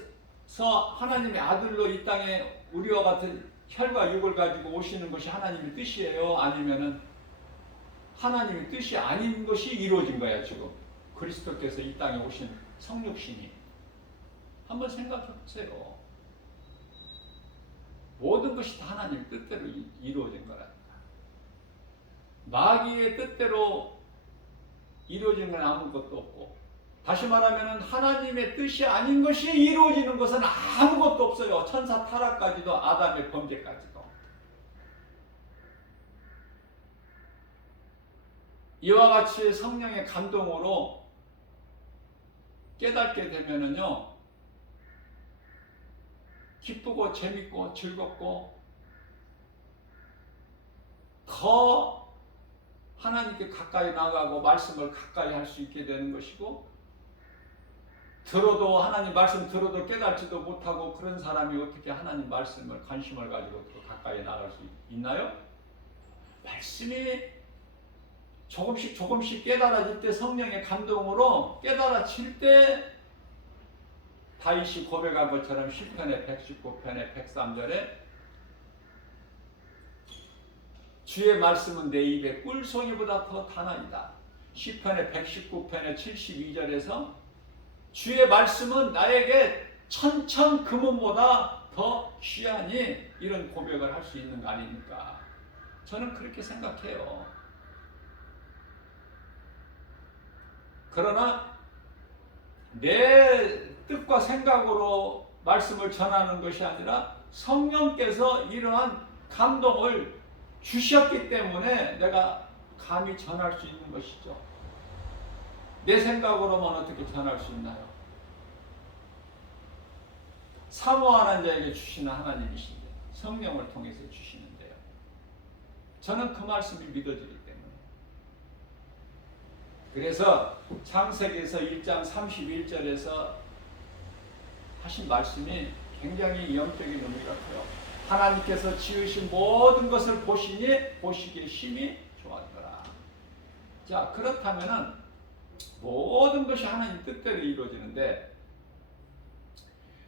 하나님의 아들로 이 땅에 우리와 같은 혈과 육을 가지고 오시는 것이 하나님의 뜻이에요? 아니면은 하나님의 뜻이 아닌 것이 이루어진 거야, 지금? 그리스도께서 이 땅에 오신 성육신이. 한번 생각해 보세요. 모든 것이 다 하나님의 뜻대로 이루어진 거라니까. 마귀의 뜻대로 이루어진 건 아무것도 없고, 다시 말하면 하나님의 뜻이 아닌 것이 이루어지는 것은 아무것도 없어요. 천사 타락까지도, 아담의 범죄까지도. 이와 같이 성령의 감동으로 깨닫게 되면은요, 기쁘고 재밌고 즐겁고 더 하나님께 가까이 나가고 말씀을 가까이 할 수 있게 되는 것이고, 들어도 하나님 말씀 들어도 깨닫지도 못하고 그런 사람이 어떻게 하나님 말씀을 관심을 가지고 더 가까이 나갈 수 있나요? 말씀이 조금씩 깨달아질 때, 성령의 감동으로 깨달아질 때, 다윗이 고백한 것처럼 시편의 119편의 103절에 주의 말씀은 내 입에 꿀송이보다 더 단아이다. 시편의 119편의 72절에서 주의 말씀은 나에게 천천 금은보다 더 귀하니, 이런 고백을 할 수 있는 거 아닙니까? 저는 그렇게 생각해요. 그러나 내 뜻과 생각으로 말씀을 전하는 것이 아니라 성령께서 이러한 감동을 주셨기 때문에 내가 감히 전할 수 있는 것이죠. 내 생각으로만 어떻게 전할 수 있나요? 사모하는 자에게 주시는 하나님이신데, 성령을 통해서 주시는데요. 저는 그 말씀이 믿어지기 때문에. 그래서 창세기에서 1장 31절에서 하신 말씀이 굉장히 영적인 의미 같아요. 하나님께서 지으신 모든 것을 보시니 보시기에 심히 좋았더라. 자, 그렇다면은 모든 것이 하나님 뜻대로 이루어지는데,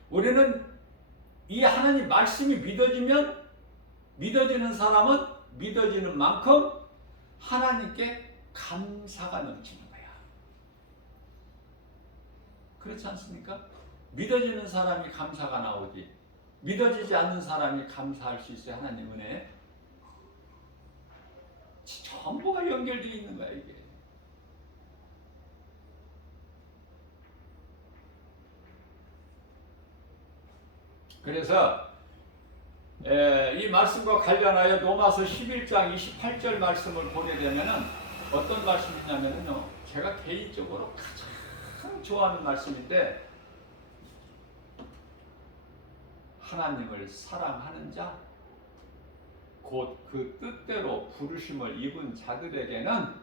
우리는 이 하나님 말씀이 믿어지면, 믿어지는 사람은 믿어지는 만큼 하나님께 감사가 넘치는 거야. 그렇지 않습니까? 믿어지는 사람이 감사가 나오지, 믿어지지 않는 사람이 감사할 수 있어요. 하나님 은혜에. 전부가 연결되어 있는 거야, 이게. 그래서 이 말씀과 관련하여 로마서 11장 28절 말씀을 보게 되면은 어떤 말씀이냐면요, 제가 개인적으로 가장 좋아하는 말씀인데, 하나님을 사랑하는 자, 곧 그 뜻대로 부르심을 입은 자들에게는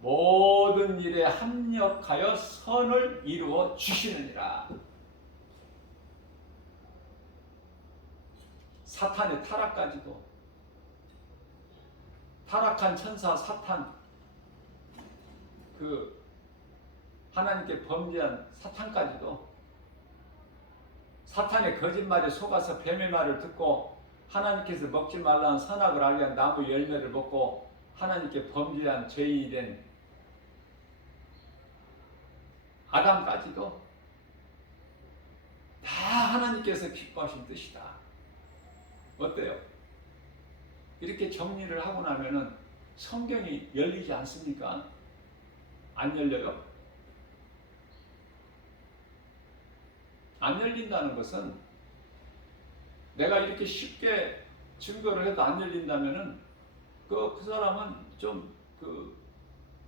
모든 일에 합력하여 선을 이루어 주시느니라. 사탄의 타락까지도, 타락한 천사 사탄, 그 하나님께 범죄한 사탄까지도, 사탄의 거짓말에 속아서 뱀의 말을 듣고 하나님께서 먹지 말라는 선악을 알게 한 나무 열매를 먹고 하나님께 범죄한 죄인이 된 아담까지도 다 하나님께서 기뻐하신 뜻이다. 어때요? 이렇게 정리를 하고 나면은 성경이 열리지 않습니까? 안 열려요? 안 열린다는 것은, 내가 이렇게 쉽게 증거를 해도 안 열린다면은 그 사람은 좀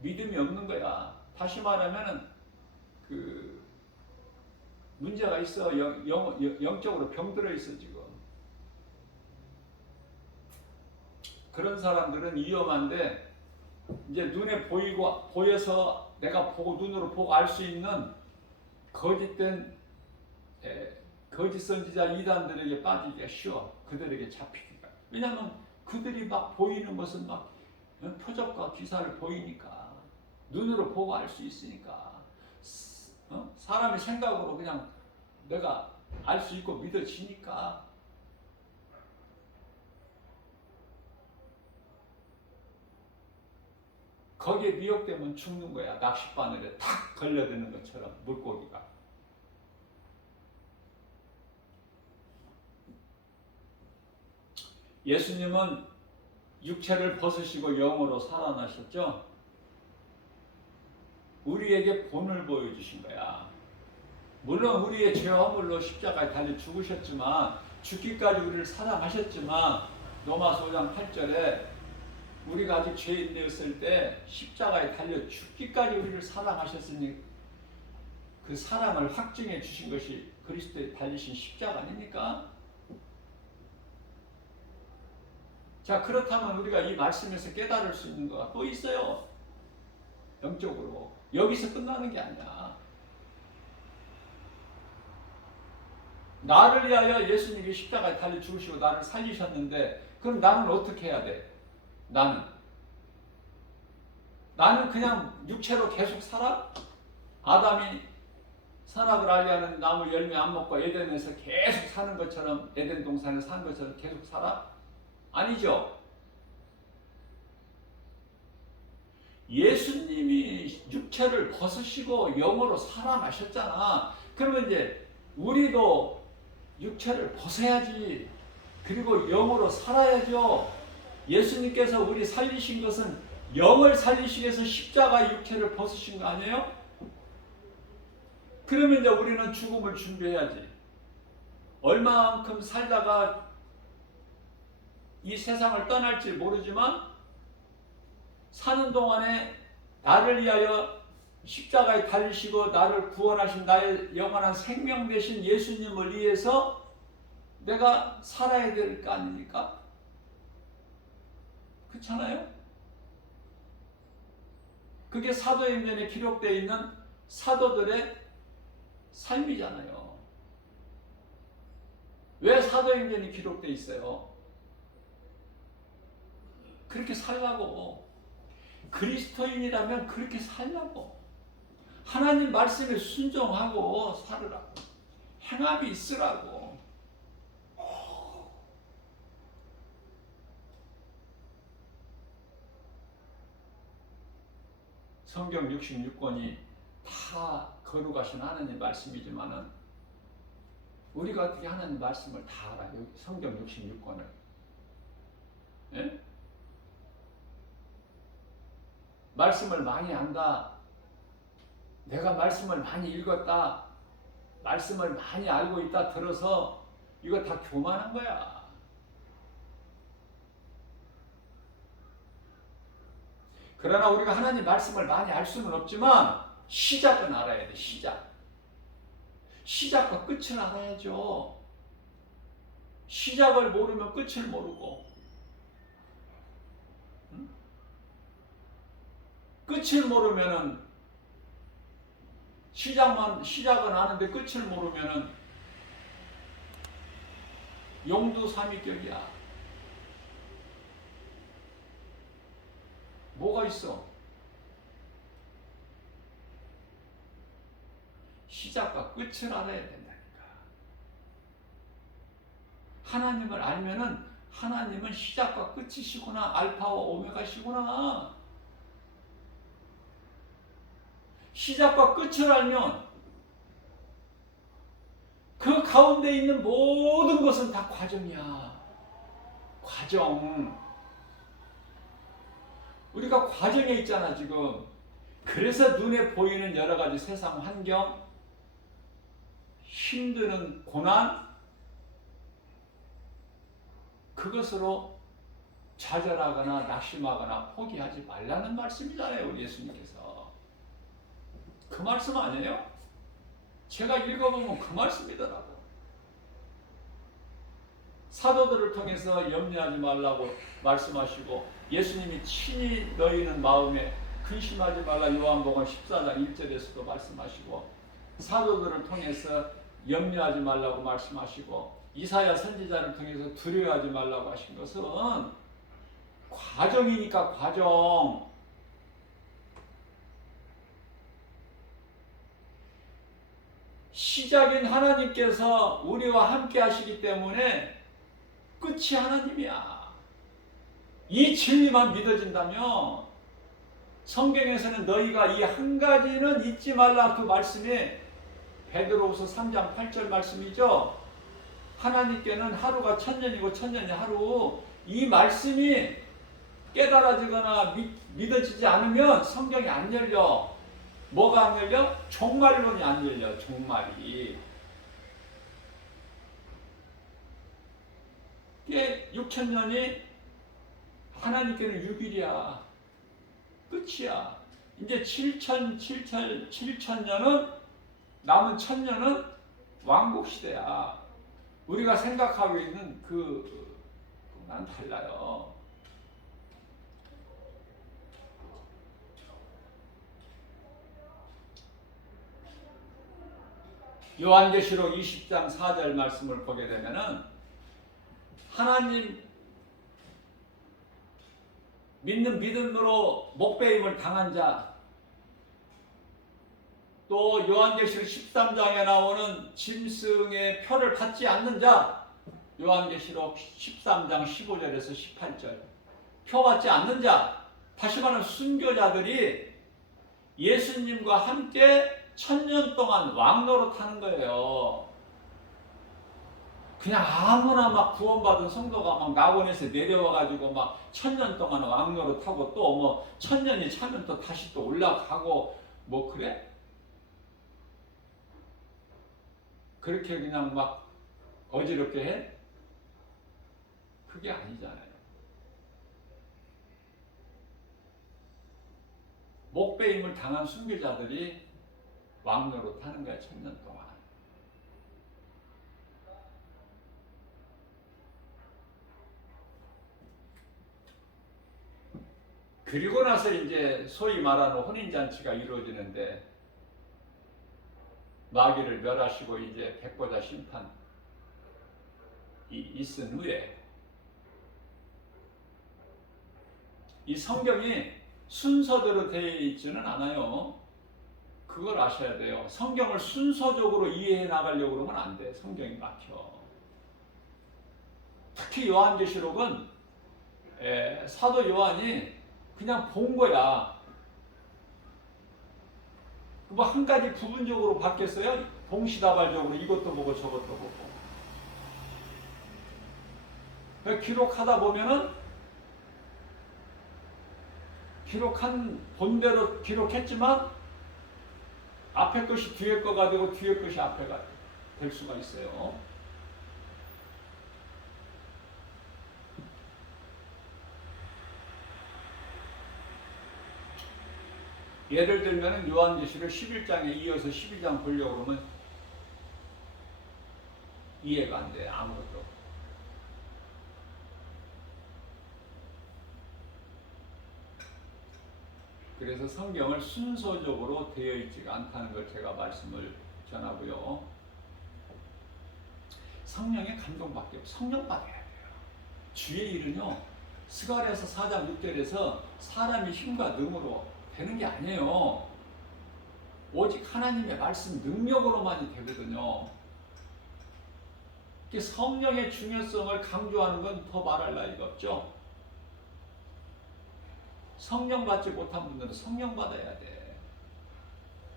믿음이 없는 거야. 다시 말하면은 문제가 있어. 영적으로 병들어 있어 지금. 그런 사람들은 위험한데, 이제 눈에 보여서 내가 눈으로 보고 알 수 있는 거짓된 거짓 선지자 이단들에게 빠지기가 쉬워. 그들에게 잡히기가. 왜냐하면 그들이 막 보이는 것은 막 표적과 기사를 보이니까, 눈으로 보고 알 수 있으니까, 사람의 생각으로 그냥 내가 알 수 있고 믿어지니까. 거기에 미혹되면 죽는 거야. 낚싯바늘에 탁 걸려드는 것처럼, 물고기가. 예수님은 육체를 벗으시고 영으로 살아나셨죠? 우리에게 본을 보여주신 거야. 물론 우리의 죄와 허물로 십자가에 달려 죽으셨지만, 죽기까지 우리를 사랑하셨지만, 로마서 5장 8절에 우리가 아직 죄인 되었을 때 십자가에 달려 죽기까지 우리를 사랑하셨으니 그 사랑을 확증해 주신 것이 그리스도에 달리신 십자가 아닙니까? 자, 그렇다면 우리가 이 말씀에서 깨달을 수 있는 거가 또 있어요. 영적으로. 여기서 끝나는 게 아니야. 나를 위하여 예수님이 십자가에 달려 죽으시고 나를 살리셨는데, 그럼 나는 어떻게 해야 돼? 나는 그냥 육체로 계속 살아? 아담이 선악을 알게 하는 나무 열매 안 먹고 에덴에서 계속 사는 것처럼, 에덴 동산에서 사는 것처럼 계속 살아? 아니죠. 예수님이 육체를 벗으시고 영으로 살아나셨잖아. 그러면 이제 우리도 육체를 벗어야지. 그리고 영으로 살아야죠. 예수님께서 우리 살리신 것은 영을 살리시기 위해서 십자가 육체를 벗으신 거 아니에요? 그러면 이제 우리는 죽음을 준비해야지. 얼마만큼 살다가 이 세상을 떠날지 모르지만, 사는 동안에 나를 위하여 십자가에 달리시고 나를 구원하신 나의 영원한 생명 되신 예수님을 위해서 내가 살아야 될 거 아닙니까? 그렇잖아요? 그게 사도행전에 기록되어 있는 사도들의 삶이잖아요. 왜 사도행전이 기록되어 있어요? 그렇게 살라고. 그리스도인이라면 그렇게 살라고. 하나님 말씀에 순종하고 살으라고. 행함이 있으라고. 성경 66권이 다 거룩하신 하나님 말씀이지만은 우리가 어떻게 하나님 말씀을 다 알아요? 성경 66권을. 예? 말씀을 많이 안다. 내가 말씀을 많이 읽었다. 말씀을 많이 알고 있다 들어서 이거 다 교만한 거야. 그러나 우리가 하나님 말씀을 많이 알 수는 없지만 시작은 알아야 돼. 시작과 끝을 알아야죠. 시작을 모르면 끝을 모르고, 끝을 모르면은 시작은 아는데 끝을 모르면은 용두삼위격이야. 뭐가 있어? 시작과 끝을 알아야 된다니까. 하나님을 알면은 하나님은 시작과 끝이시구나, 알파와 오메가시구나. 시작과 끝을 알면 그 가운데 있는 모든 것은 다 과정이야. 과정. 우리가 과정에 있잖아 지금. 그래서 눈에 보이는 여러 가지 세상 환경, 힘드는 고난, 그것으로 좌절하거나 낙심하거나 포기하지 말라는 말씀이잖아요, 우리 예수님께서. 그 말씀 아니에요? 제가 읽어보면 그 말씀이더라고. 사도들을 통해서 염려하지 말라고 말씀하시고, 예수님이 친히 너희는 마음에 근심하지 말라 요한복음 14장 1절에서도 말씀하시고, 사도들을 통해서 염려하지 말라고 말씀하시고, 이사야 선지자를 통해서 두려워하지 말라고 하신 것은 과정이니까 과정. 시작인 하나님께서 우리와 함께 하시기 때문에 끝이 하나님이야. 이 진리만 믿어진다면, 성경에서는 너희가 이 한 가지는 잊지 말라, 그 말씀에 베드로후서 3장 8절 말씀이죠. 하나님께는 하루가 천년이고 천년이 하루. 이 말씀이 깨달아지거나 믿어지지 않으면 성경이 안 열려. 뭐가 안 열려? 종말론이 안 열려. 종말이. 이게 6천년이 하나님께는 6일이야. 끝이야. 이제 7천년은, 남은 1000년은 왕국시대야. 우리가 생각하고 있는 그난 달라요. 요한계시록 20장 4절 말씀을 보게 되면은, 하나님 믿는 믿음으로 목배임을 당한 자, 또 요한계시록 13장에 나오는 짐승의 표를 받지 않는 자, 요한계시록 13장 15절에서 18절, 표 받지 않는 자, 다시 말하면 순교자들이 예수님과 함께 1000년 동안 왕노릇 하는 거예요. 그냥 아무나 막 구원받은 성도가 막 낙원에서 내려와가지고 막 1000년 동안 왕노릇 하고, 또 뭐 1000년이 차면 또 다시 또 올라가고, 뭐 그래? 그렇게 그냥 막 어지럽게 해? 그게 아니잖아요. 목배임을 당한 순교자들이 왕노릇 하는 거야, 1000년 동안. 그리고 나서 이제 소위 말하는 혼인잔치가 이루어지는데, 마귀를 멸하시고 이제 백보자 심판이 있은 후에, 이 성경이 순서대로 되어 있지는 않아요. 그걸 아셔야 돼요. 성경을 순서적으로 이해해 나가려고 그러면 안 돼. 성경이 막혀. 특히 요한계시록은 사도 요한이 그냥 본 거야. 뭐 한 가지 부분적으로 바뀌었어요. 동시다발적으로 이것도 보고 저것도 보고. 기록하다 보면은 기록한 본대로 기록했지만 앞에 것이 뒤에 거가 되고 뒤에 것이 앞에가 될 수가 있어요. 예를 들면 요한계시록 11장에 이어서 12장 보려고 그러면 이해가 안 돼. 아무것도. 그래서 성경을 순서적으로 되어 있지가 않다는 걸 제가 말씀을 전하고요. 성령의 감동밖에 없어요. 성령 받아야 돼요. 주의 일은요, 스가랴서 4장 6절에서 사람의 힘과 능으로 되는 게 아니에요. 오직 하나님의 말씀 능력으로만이 되거든요. 성령의 중요성을 강조하는 건 더 말할 나위가 없죠. 성령 받지 못한 분들은 성령 받아야 돼.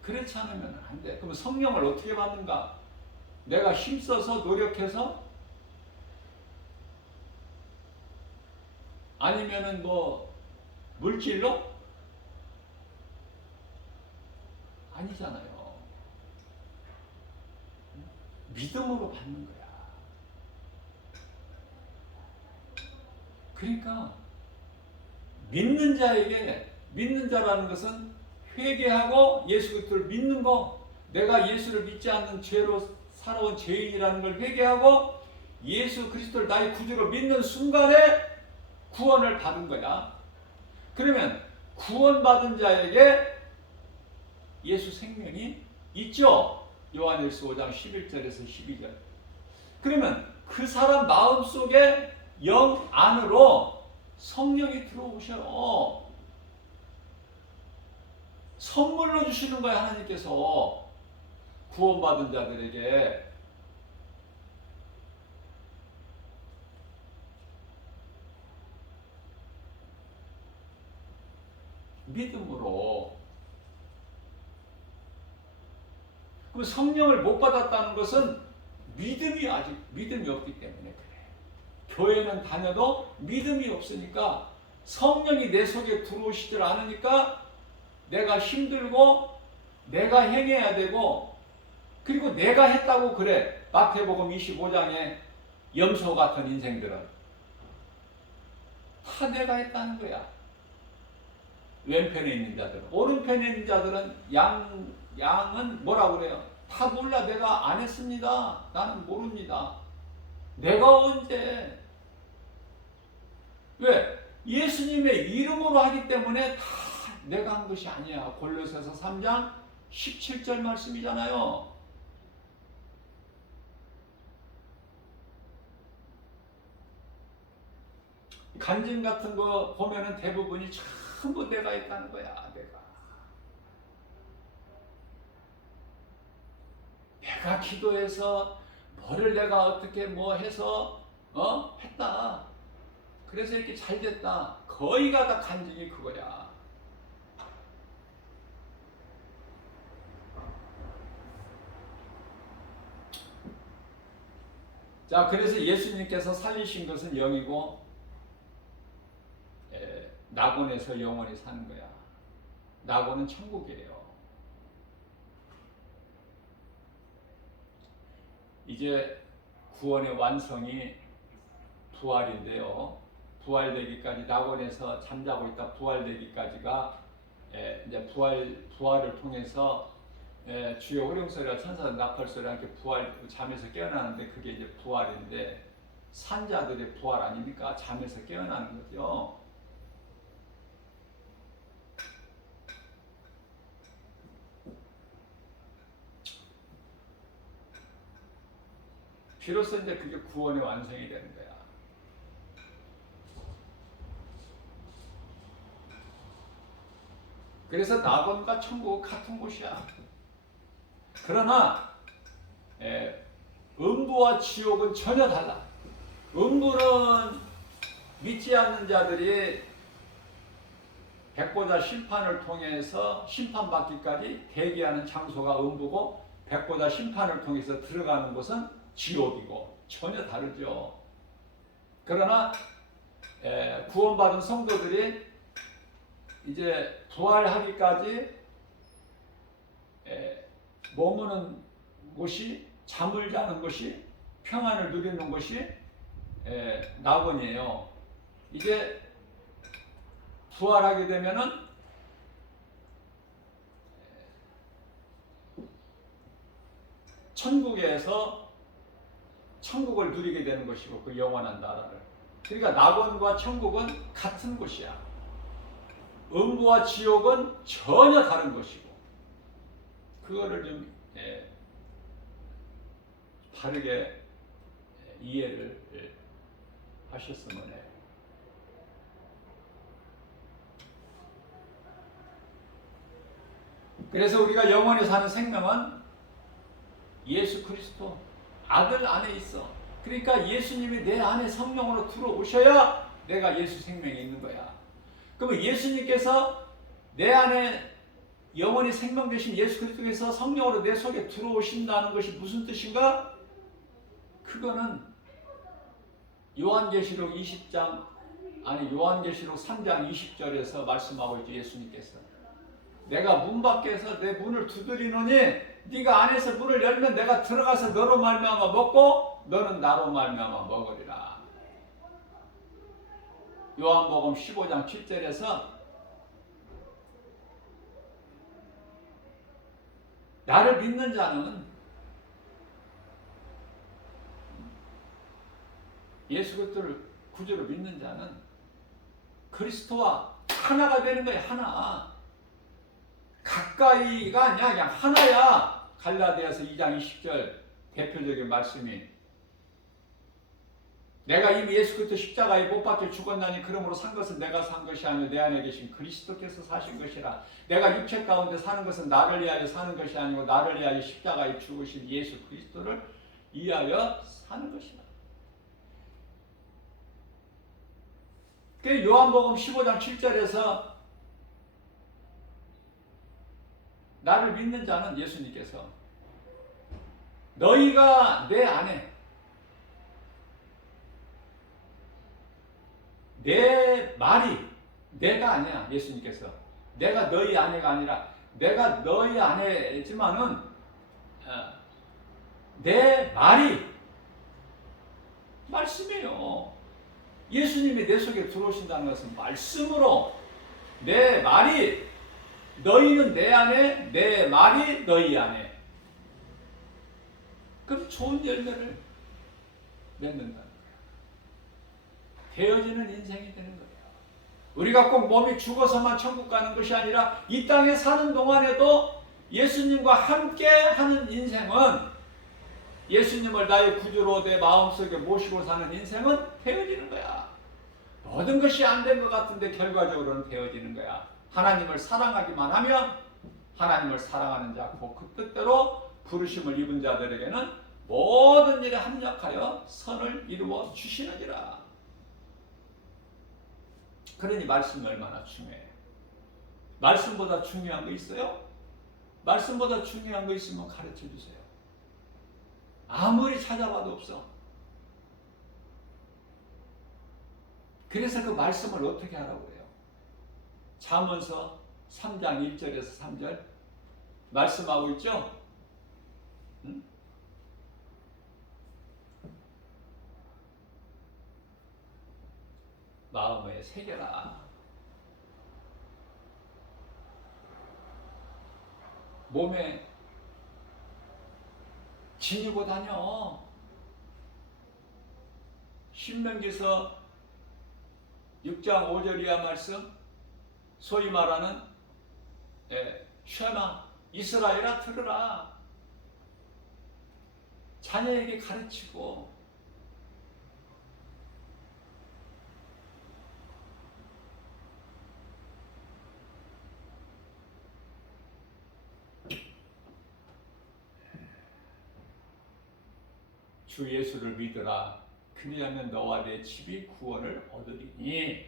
그렇지 않으면 안 돼. 그럼 성령을 어떻게 받는가? 내가 힘써서 노력해서? 아니면은 뭐 물질로? 아니잖아요. 믿음으로 받는 거야. 그러니까 믿는 자에게, 믿는 자라는 것은 회개하고 예수 그리스도를 믿는 거, 내가 예수를 믿지 않는 죄로 살아온 죄인이라는 걸 회개하고 예수 그리스도를 나의 구주로 믿는 순간에 구원을 받은 거야. 그러면 구원받은 자에게 예수 생명이 있죠. 요한일서 5장 11절에서 12절. 그러면 그 사람 마음속에 영 안으로 성령이 들어오셔요. 선물로 주시는 거야, 하나님께서. 구원받은 자들에게. 믿음으로. 그럼 성령을 못 받았다는 것은 아직 믿음이 없기 때문에 그래. 교회는 다녀도 믿음이 없으니까, 성령이 내 속에 들어오시질 않으니까 내가 힘들고 내가 행해야 되고, 그리고 내가 했다고 그래. 마태복음 25장에 염소 같은 인생들은 다 내가 했다는 거야. 왼편에 있는 자들은. 오른편에 있는 자들은 양은 뭐라고 그래요? 다 몰라. 내가 안 했습니다. 나는 모릅니다. 내가 언제? 왜? 예수님의 이름으로 하기 때문에 다 내가 한 것이 아니야. 골로새서 3장 17절 말씀이잖아요. 간증 같은 거 보면은 대부분이 전부 내가 했다는 거야. 내가 기도해서 뭐를 내가 어떻게 뭐 해서 했다. 그래서 이렇게 잘 됐다. 거의가 다 간증이 그거야. 자, 그래서 예수님께서 살리신 것은 영이고 낙원에서 영원히 사는 거야. 낙원은 천국이에요. 이제 구원의 완성이 부활인데요. 부활되기까지, 낙원에서 잠자고 있다 부활되기까지가 이제 부활을 통해서 주의 호령소리와 천사들 나팔소리와 함께 잠에서 깨어나는데, 그게 이제 부활인데, 산자들의 부활 아닙니까? 잠에서 깨어나는 거죠. 비로소 이제 그게 구원의 완성이 되는 거야. 그래서 낙원과 천국은 같은 곳이야. 그러나 음부와 지옥은 전혀 달라. 음부는 믿지 않는 자들이 백보자 심판을 통해서 심판받기까지 대기하는 장소가 음부고, 백보자 심판을 통해서 들어가는 곳은 지옥이고 전혀 다르죠. 그러나 구원받은 성도들이 이제 부활하기까지 머무는 곳이, 잠을 자는 곳이, 평안을 누리는 곳이 낙원이에요. 이제 부활하게 되면은 천국에서 천국을 누리게 되는 것이고, 그 영원한 나라를. 그러니까 낙원과 천국은 같은 곳이야. 음부와 지옥은 전혀 다른 것이고, 그거를 좀 바르게 이해를 하셨으면 해요. 그래서 우리가 영원히 사는 생명은 예수 그리스도 아들 안에 있어. 그러니까 예수님이 내 안에 성령으로 들어오셔야 내가 예수 생명이 있는 거야. 그러면 예수님께서 내 안에 영원히 생명 되신 예수 그리스도께서 성령으로 내 속에 들어오신다는 것이 무슨 뜻인가? 그거는 요한계시록 20장, 아니 요한계시록 3장 20절에서 말씀하고 있죠. 예수님께서 내가 문 밖에서 내 문을 두드리노니 네가 안에서 문을 열면 내가 들어가서 너로 말미암아 먹고 너는 나로 말미암아 먹으리라. 요한복음 15장 7절에서 나를 믿는 자는, 예수 그리스도를 구주로 믿는 자는 그리스도와 하나가 되는 거야. 하나. 가까이가 아니야. 그냥 하나야. 갈라디아서 2장 20절 대표적인 말씀이, 내가 이미 예수 그리스도 십자가에 못 박혀 죽었나니 그러므로 산 것은 내가 산 것이 아니요 내 안에 계신 그리스도께서 사신 것이라. 내가 육체 가운데 사는 것은 나를 위하여 사는 것이 아니고 나를 위하여 십자가에 죽으신 예수 그리스도를 위하여 사는 것이다. 그 요한복음 15장 7절에서 나를 믿는 자는, 예수님께서 너희가 내 안에, 내 말이, 내가 아니야. 예수님께서 내가 너희 안에가 아니라 내가 너희 안에지만은 내 말이 말씀이에요. 예수님이 내 속에 들어오신다는 것은 말씀으로, 내 말이, 너희는 내 안에, 내 말이 너희 안에. 그럼 좋은 열매를 맺는다는 거예요. 되어지는 인생이 되는 거예요. 우리가 꼭 몸이 죽어서만 천국 가는 것이 아니라 이 땅에 사는 동안에도 예수님과 함께 하는 인생은, 예수님을 나의 구주로 내 마음속에 모시고 사는 인생은 되어지는 거야. 모든 것이 안 된 것 같은데 결과적으로는 되어지는 거야. 하나님을 사랑하기만 하면, 하나님을 사랑하는 자, 그 뜻대로 부르심을 입은 자들에게는 모든 일에 합력하여 선을 이루어 주시느니라. 그러니 말씀이 얼마나 중요해요. 말씀보다 중요한 거 있어요? 말씀보다 중요한 거 있으면 가르쳐 주세요. 아무리 찾아봐도 없어. 그래서 그 말씀을 어떻게 하라고 해요? 잠언서 3장 1절에서 3절 말씀하고 있죠? 응? 마음에 새겨라. 몸에 지니고 다녀. 신명기서 6장 5절 이하 말씀, 소위 말하는 쉐마, 이스라엘아 들으라. 자녀에게 가르치고, 주 예수를 믿으라. 그리하면 너와 내 집이 구원을 얻으리니.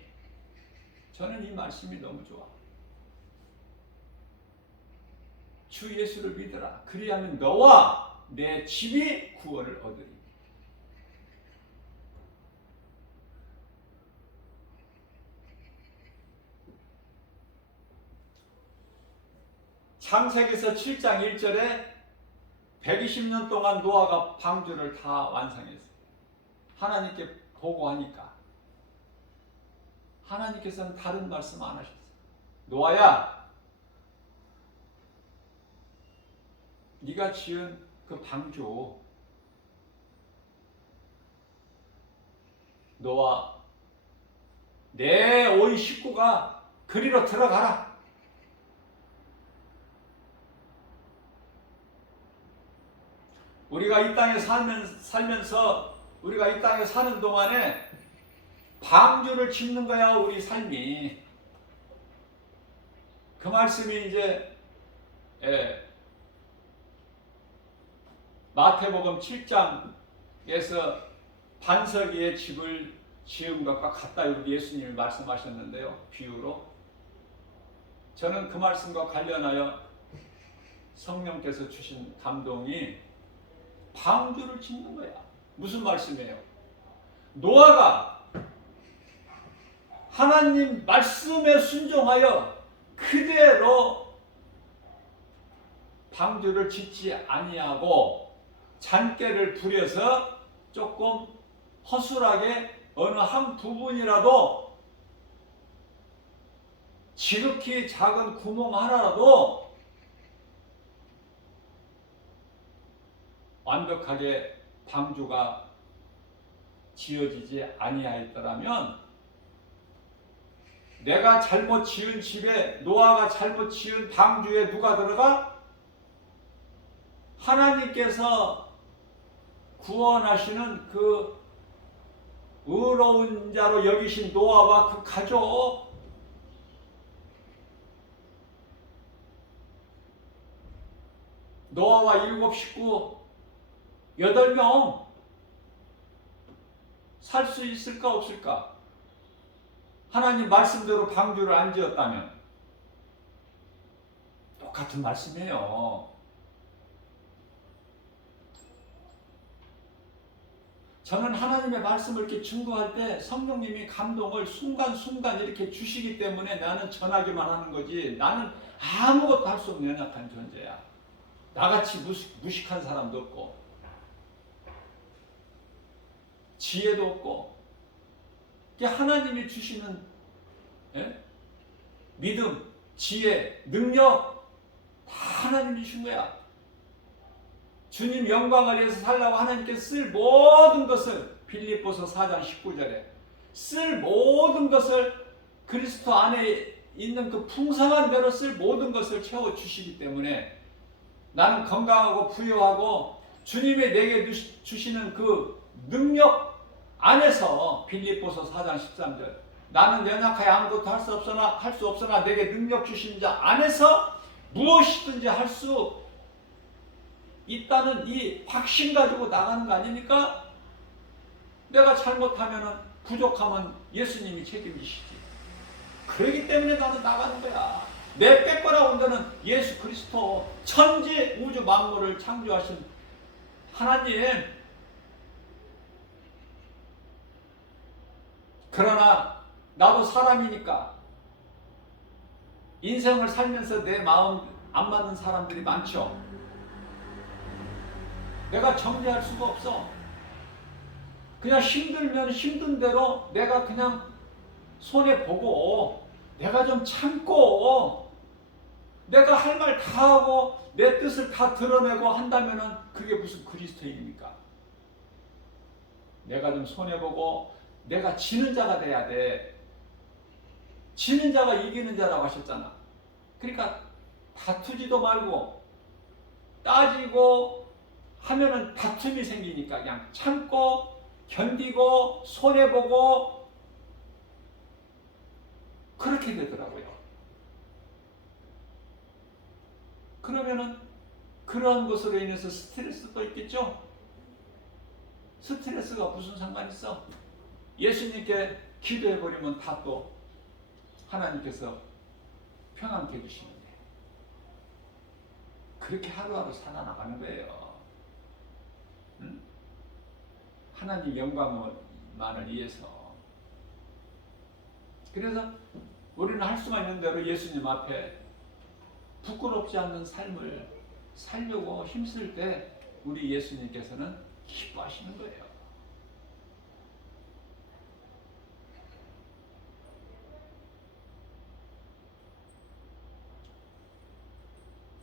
저는 이 말씀이 너무 좋아. 주 예수를 믿으라. 그리하면 너와 내 집이 구원을 얻으리니. 창세기서 7장 1절에 120년 동안 노아가 방주를 다 완성했어요. 하나님께 보고하니까. 하나님께서는 다른 말씀 안 하셨어요. 노아야, 네가 지은 그 방주, 너와 내 온 식구가 그리로 들어가라. 우리가 이 땅에 살면서 우리가 이 땅에 사는 동안에 방주를 짓는 거야, 우리 삶이. 그 말씀이 이제 마태복음 7장에서 반석 위에 집을 지은 것과 같다, 우리 예수님이 말씀하셨는데요, 비유로. 저는 그 말씀과 관련하여 성령께서 주신 감동이 방주를 짓는 거야. 무슨 말씀이에요? 노아가 하나님 말씀에 순종하여 그대로 방주를 짓지 아니하고 잔깨를 부려서 조금 허술하게 어느 한 부분이라도 지극히 작은 구멍 하나라도 완벽하게 방주가 지어지지 아니하였더라면 내가 잘못 지은 집에, 노아가 잘못 지은 방주에 누가 들어가? 하나님께서 구원하시는 그 의로운 자로 여기신 노아와 그 가족, 노아와 7 식구 8명 살 수 있을까 없을까? 하나님 말씀대로 방주를 안 지었다면. 똑같은 말씀이에요. 저는 하나님의 말씀을 이렇게 증거할 때 성령님이 감동을 순간순간 이렇게 주시기 때문에 나는 전하기만 하는 거지, 나는 아무것도 할 수 없는 연약한 존재야. 나같이 무식한 사람도 없고 지혜도 없고, 하나님이 주시는 믿음, 지혜, 능력 다 하나님이 주신 거야. 주님 영광을 위해서 살라고 하나님께서 쓸 모든 것을, 빌립보서 4장 19절에 쓸 모든 것을, 그리스도 안에 있는 그 풍성한 대로 쓸 모든 것을 채워주시기 때문에 나는 건강하고 부유하고 주님이 내게 주시는 그 능력 안에서, 빌립보서 4장 13절, 나는 연약하여 아무것도 할 수 없으나 내게 능력 주신 자 안에서 무엇이든지 할 수 있다는 이 확신 가지고 나가는 거 아닙니까? 내가 잘못하면, 부족하면 예수님이 책임지시지. 그렇기 때문에 나도 나가는 거야. 내 뺏거나 온다는 예수 그리스도, 천지 우주 만물을 창조하신 하나님. 그러나 나도 사람이니까 인생을 살면서 내 마음 안 맞는 사람들이 많죠. 내가 정죄할 수가 없어. 그냥 힘들면 힘든 대로 내가 그냥 손해보고, 내가 좀 참고, 내가 할 말 다 하고 내 뜻을 다 드러내고 한다면 그게 무슨 그리스도인입니까? 내가 좀 손해보고 내가 지는 자가 돼야 돼. 지는 자가 이기는 자라고 하셨잖아. 그러니까 다투지도 말고 따지고 하면은 다툼이 생기니까 그냥 참고 견디고 손해보고 그렇게 되더라고요. 그러면은 그러한 것으로 인해서 스트레스도 있겠죠. 스트레스가 무슨 상관 있어? 예수님께 기도해버리면 다 또 하나님께서 평안케 해주시면 돼요. 그렇게 하루하루 살아나가는 거예요. 응? 하나님 영광만을 위해서. 그래서 우리는 할 수만 있는 대로 예수님 앞에 부끄럽지 않는 삶을 살려고 힘쓸 때 우리 예수님께서는 기뻐하시는 거예요.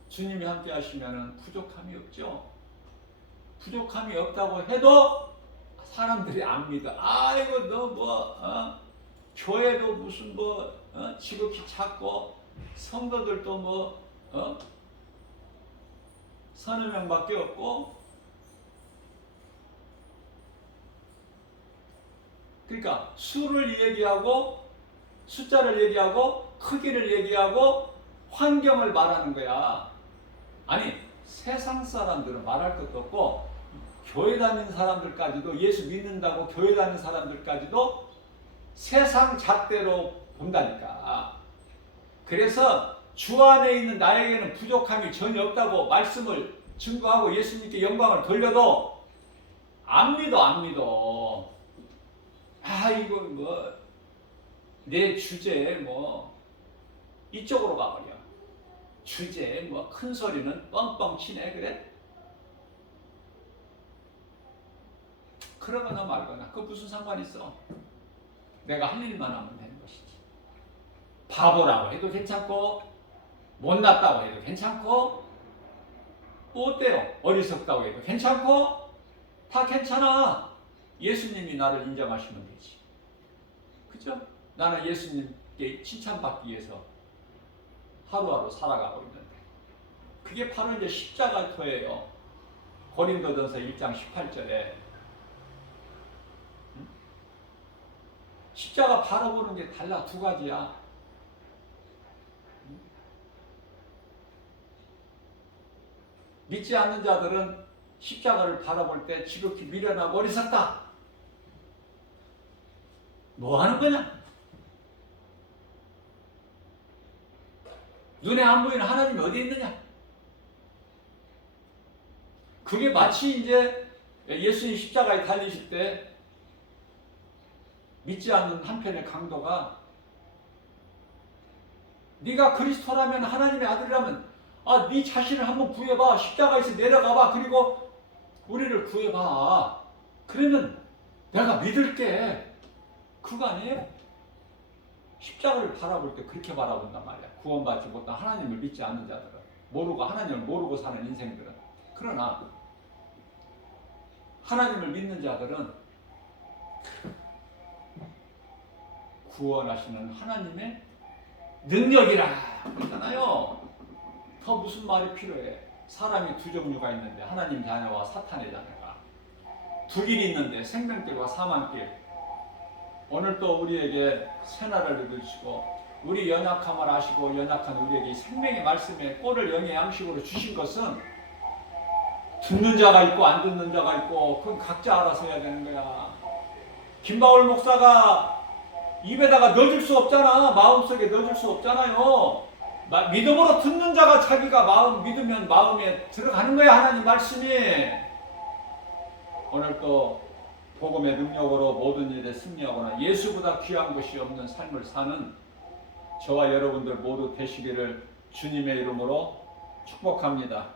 주님이 함께 하시면 부족함이 없죠. 부족함이 없다고 해도 사람들이 안 믿어. 아이고 너 뭐 교회도 무슨 지극히 작고 성도들도 서너 명밖에 없고. 그러니까 수를 얘기하고 숫자를 얘기하고 크기를 얘기하고 환경을 말하는 거야. 아니 세상 사람들은 말할 것도 없고 교회 다니는 사람들까지도, 예수 믿는다고 교회 다니는 사람들까지도 세상 잣대로 본다니까. 그래서 주 안에 있는 나에게는 부족함이 전혀 없다고 말씀을 증거하고 예수님께 영광을 돌려도 안 믿어. 이거 내 주제에 이쪽으로 가버려. 주제에 큰 소리는 뻥뻥 치네. 그래? 그러거나 말거나 그거 무슨 상관이 있어? 내가 할 일만 하면 되는 것이지. 바보라고 해도 괜찮고 못났다고 해도 괜찮고 또 어때요? 어리석다고 해도 괜찮고 다 괜찮아. 예수님이 나를 인정하시면 되지. 그죠? 나는 예수님께 칭찬받기 위해서 하루하루 살아가고 있는데 그게 바로 이제 십자가터예요. 고린도전서 1장 18절에 십자가 바라보는 게 달라. 두 가지야. 믿지 않는 자들은 십자가를 바라볼 때 지극히 미련하고 어리석다. 뭐 하는 거냐? 눈에 안 보이는 하나님이 어디 있느냐? 그게 마치 이제 예수님 십자가에 달리실 때 믿지 않는 한편의 강도가 네가 그리스도라면, 하나님의 아들이라면 네 자신을 한번 구해봐. 십자가에서 내려가봐. 그리고 우리를 구해봐. 그러면 내가 믿을게. 그거 아니에요? 십자가를 바라볼 때 그렇게 바라본단 말이야. 구원받지 못한 하나님을 믿지 않는 자들은, 하나님을 모르고 사는 인생들은. 그러나 하나님을 믿는 자들은 구원하시는 하나님의 능력이라 그러잖아요. 더 무슨 말이 필요해? 사람이 두 종류가 있는데 하나님 자녀와 사탄의 자녀가 두 길이 있는데 생명길과 사망길. 오늘 또 우리에게 새날을 얻으시고 우리 연약함을 아시고 연약한 우리에게 생명의 말씀에 꼴을 영의 양식으로 주신 것은 듣는 자가 있고 안 듣는 자가 있고 그건 각자 알아서 해야 되는 거야. 김바울 목사가 입에다가 넣어줄 수 없잖아. 마음속에 넣어줄 수 없잖아요. 믿음으로 듣는 자가 자기가 믿으면 마음에 들어가는 거야. 하나님 말씀이. 오늘 또 복음의 능력으로 모든 일에 승리하거나 예수보다 귀한 것이 없는 삶을 사는 저와 여러분들 모두 되시기를 주님의 이름으로 축복합니다.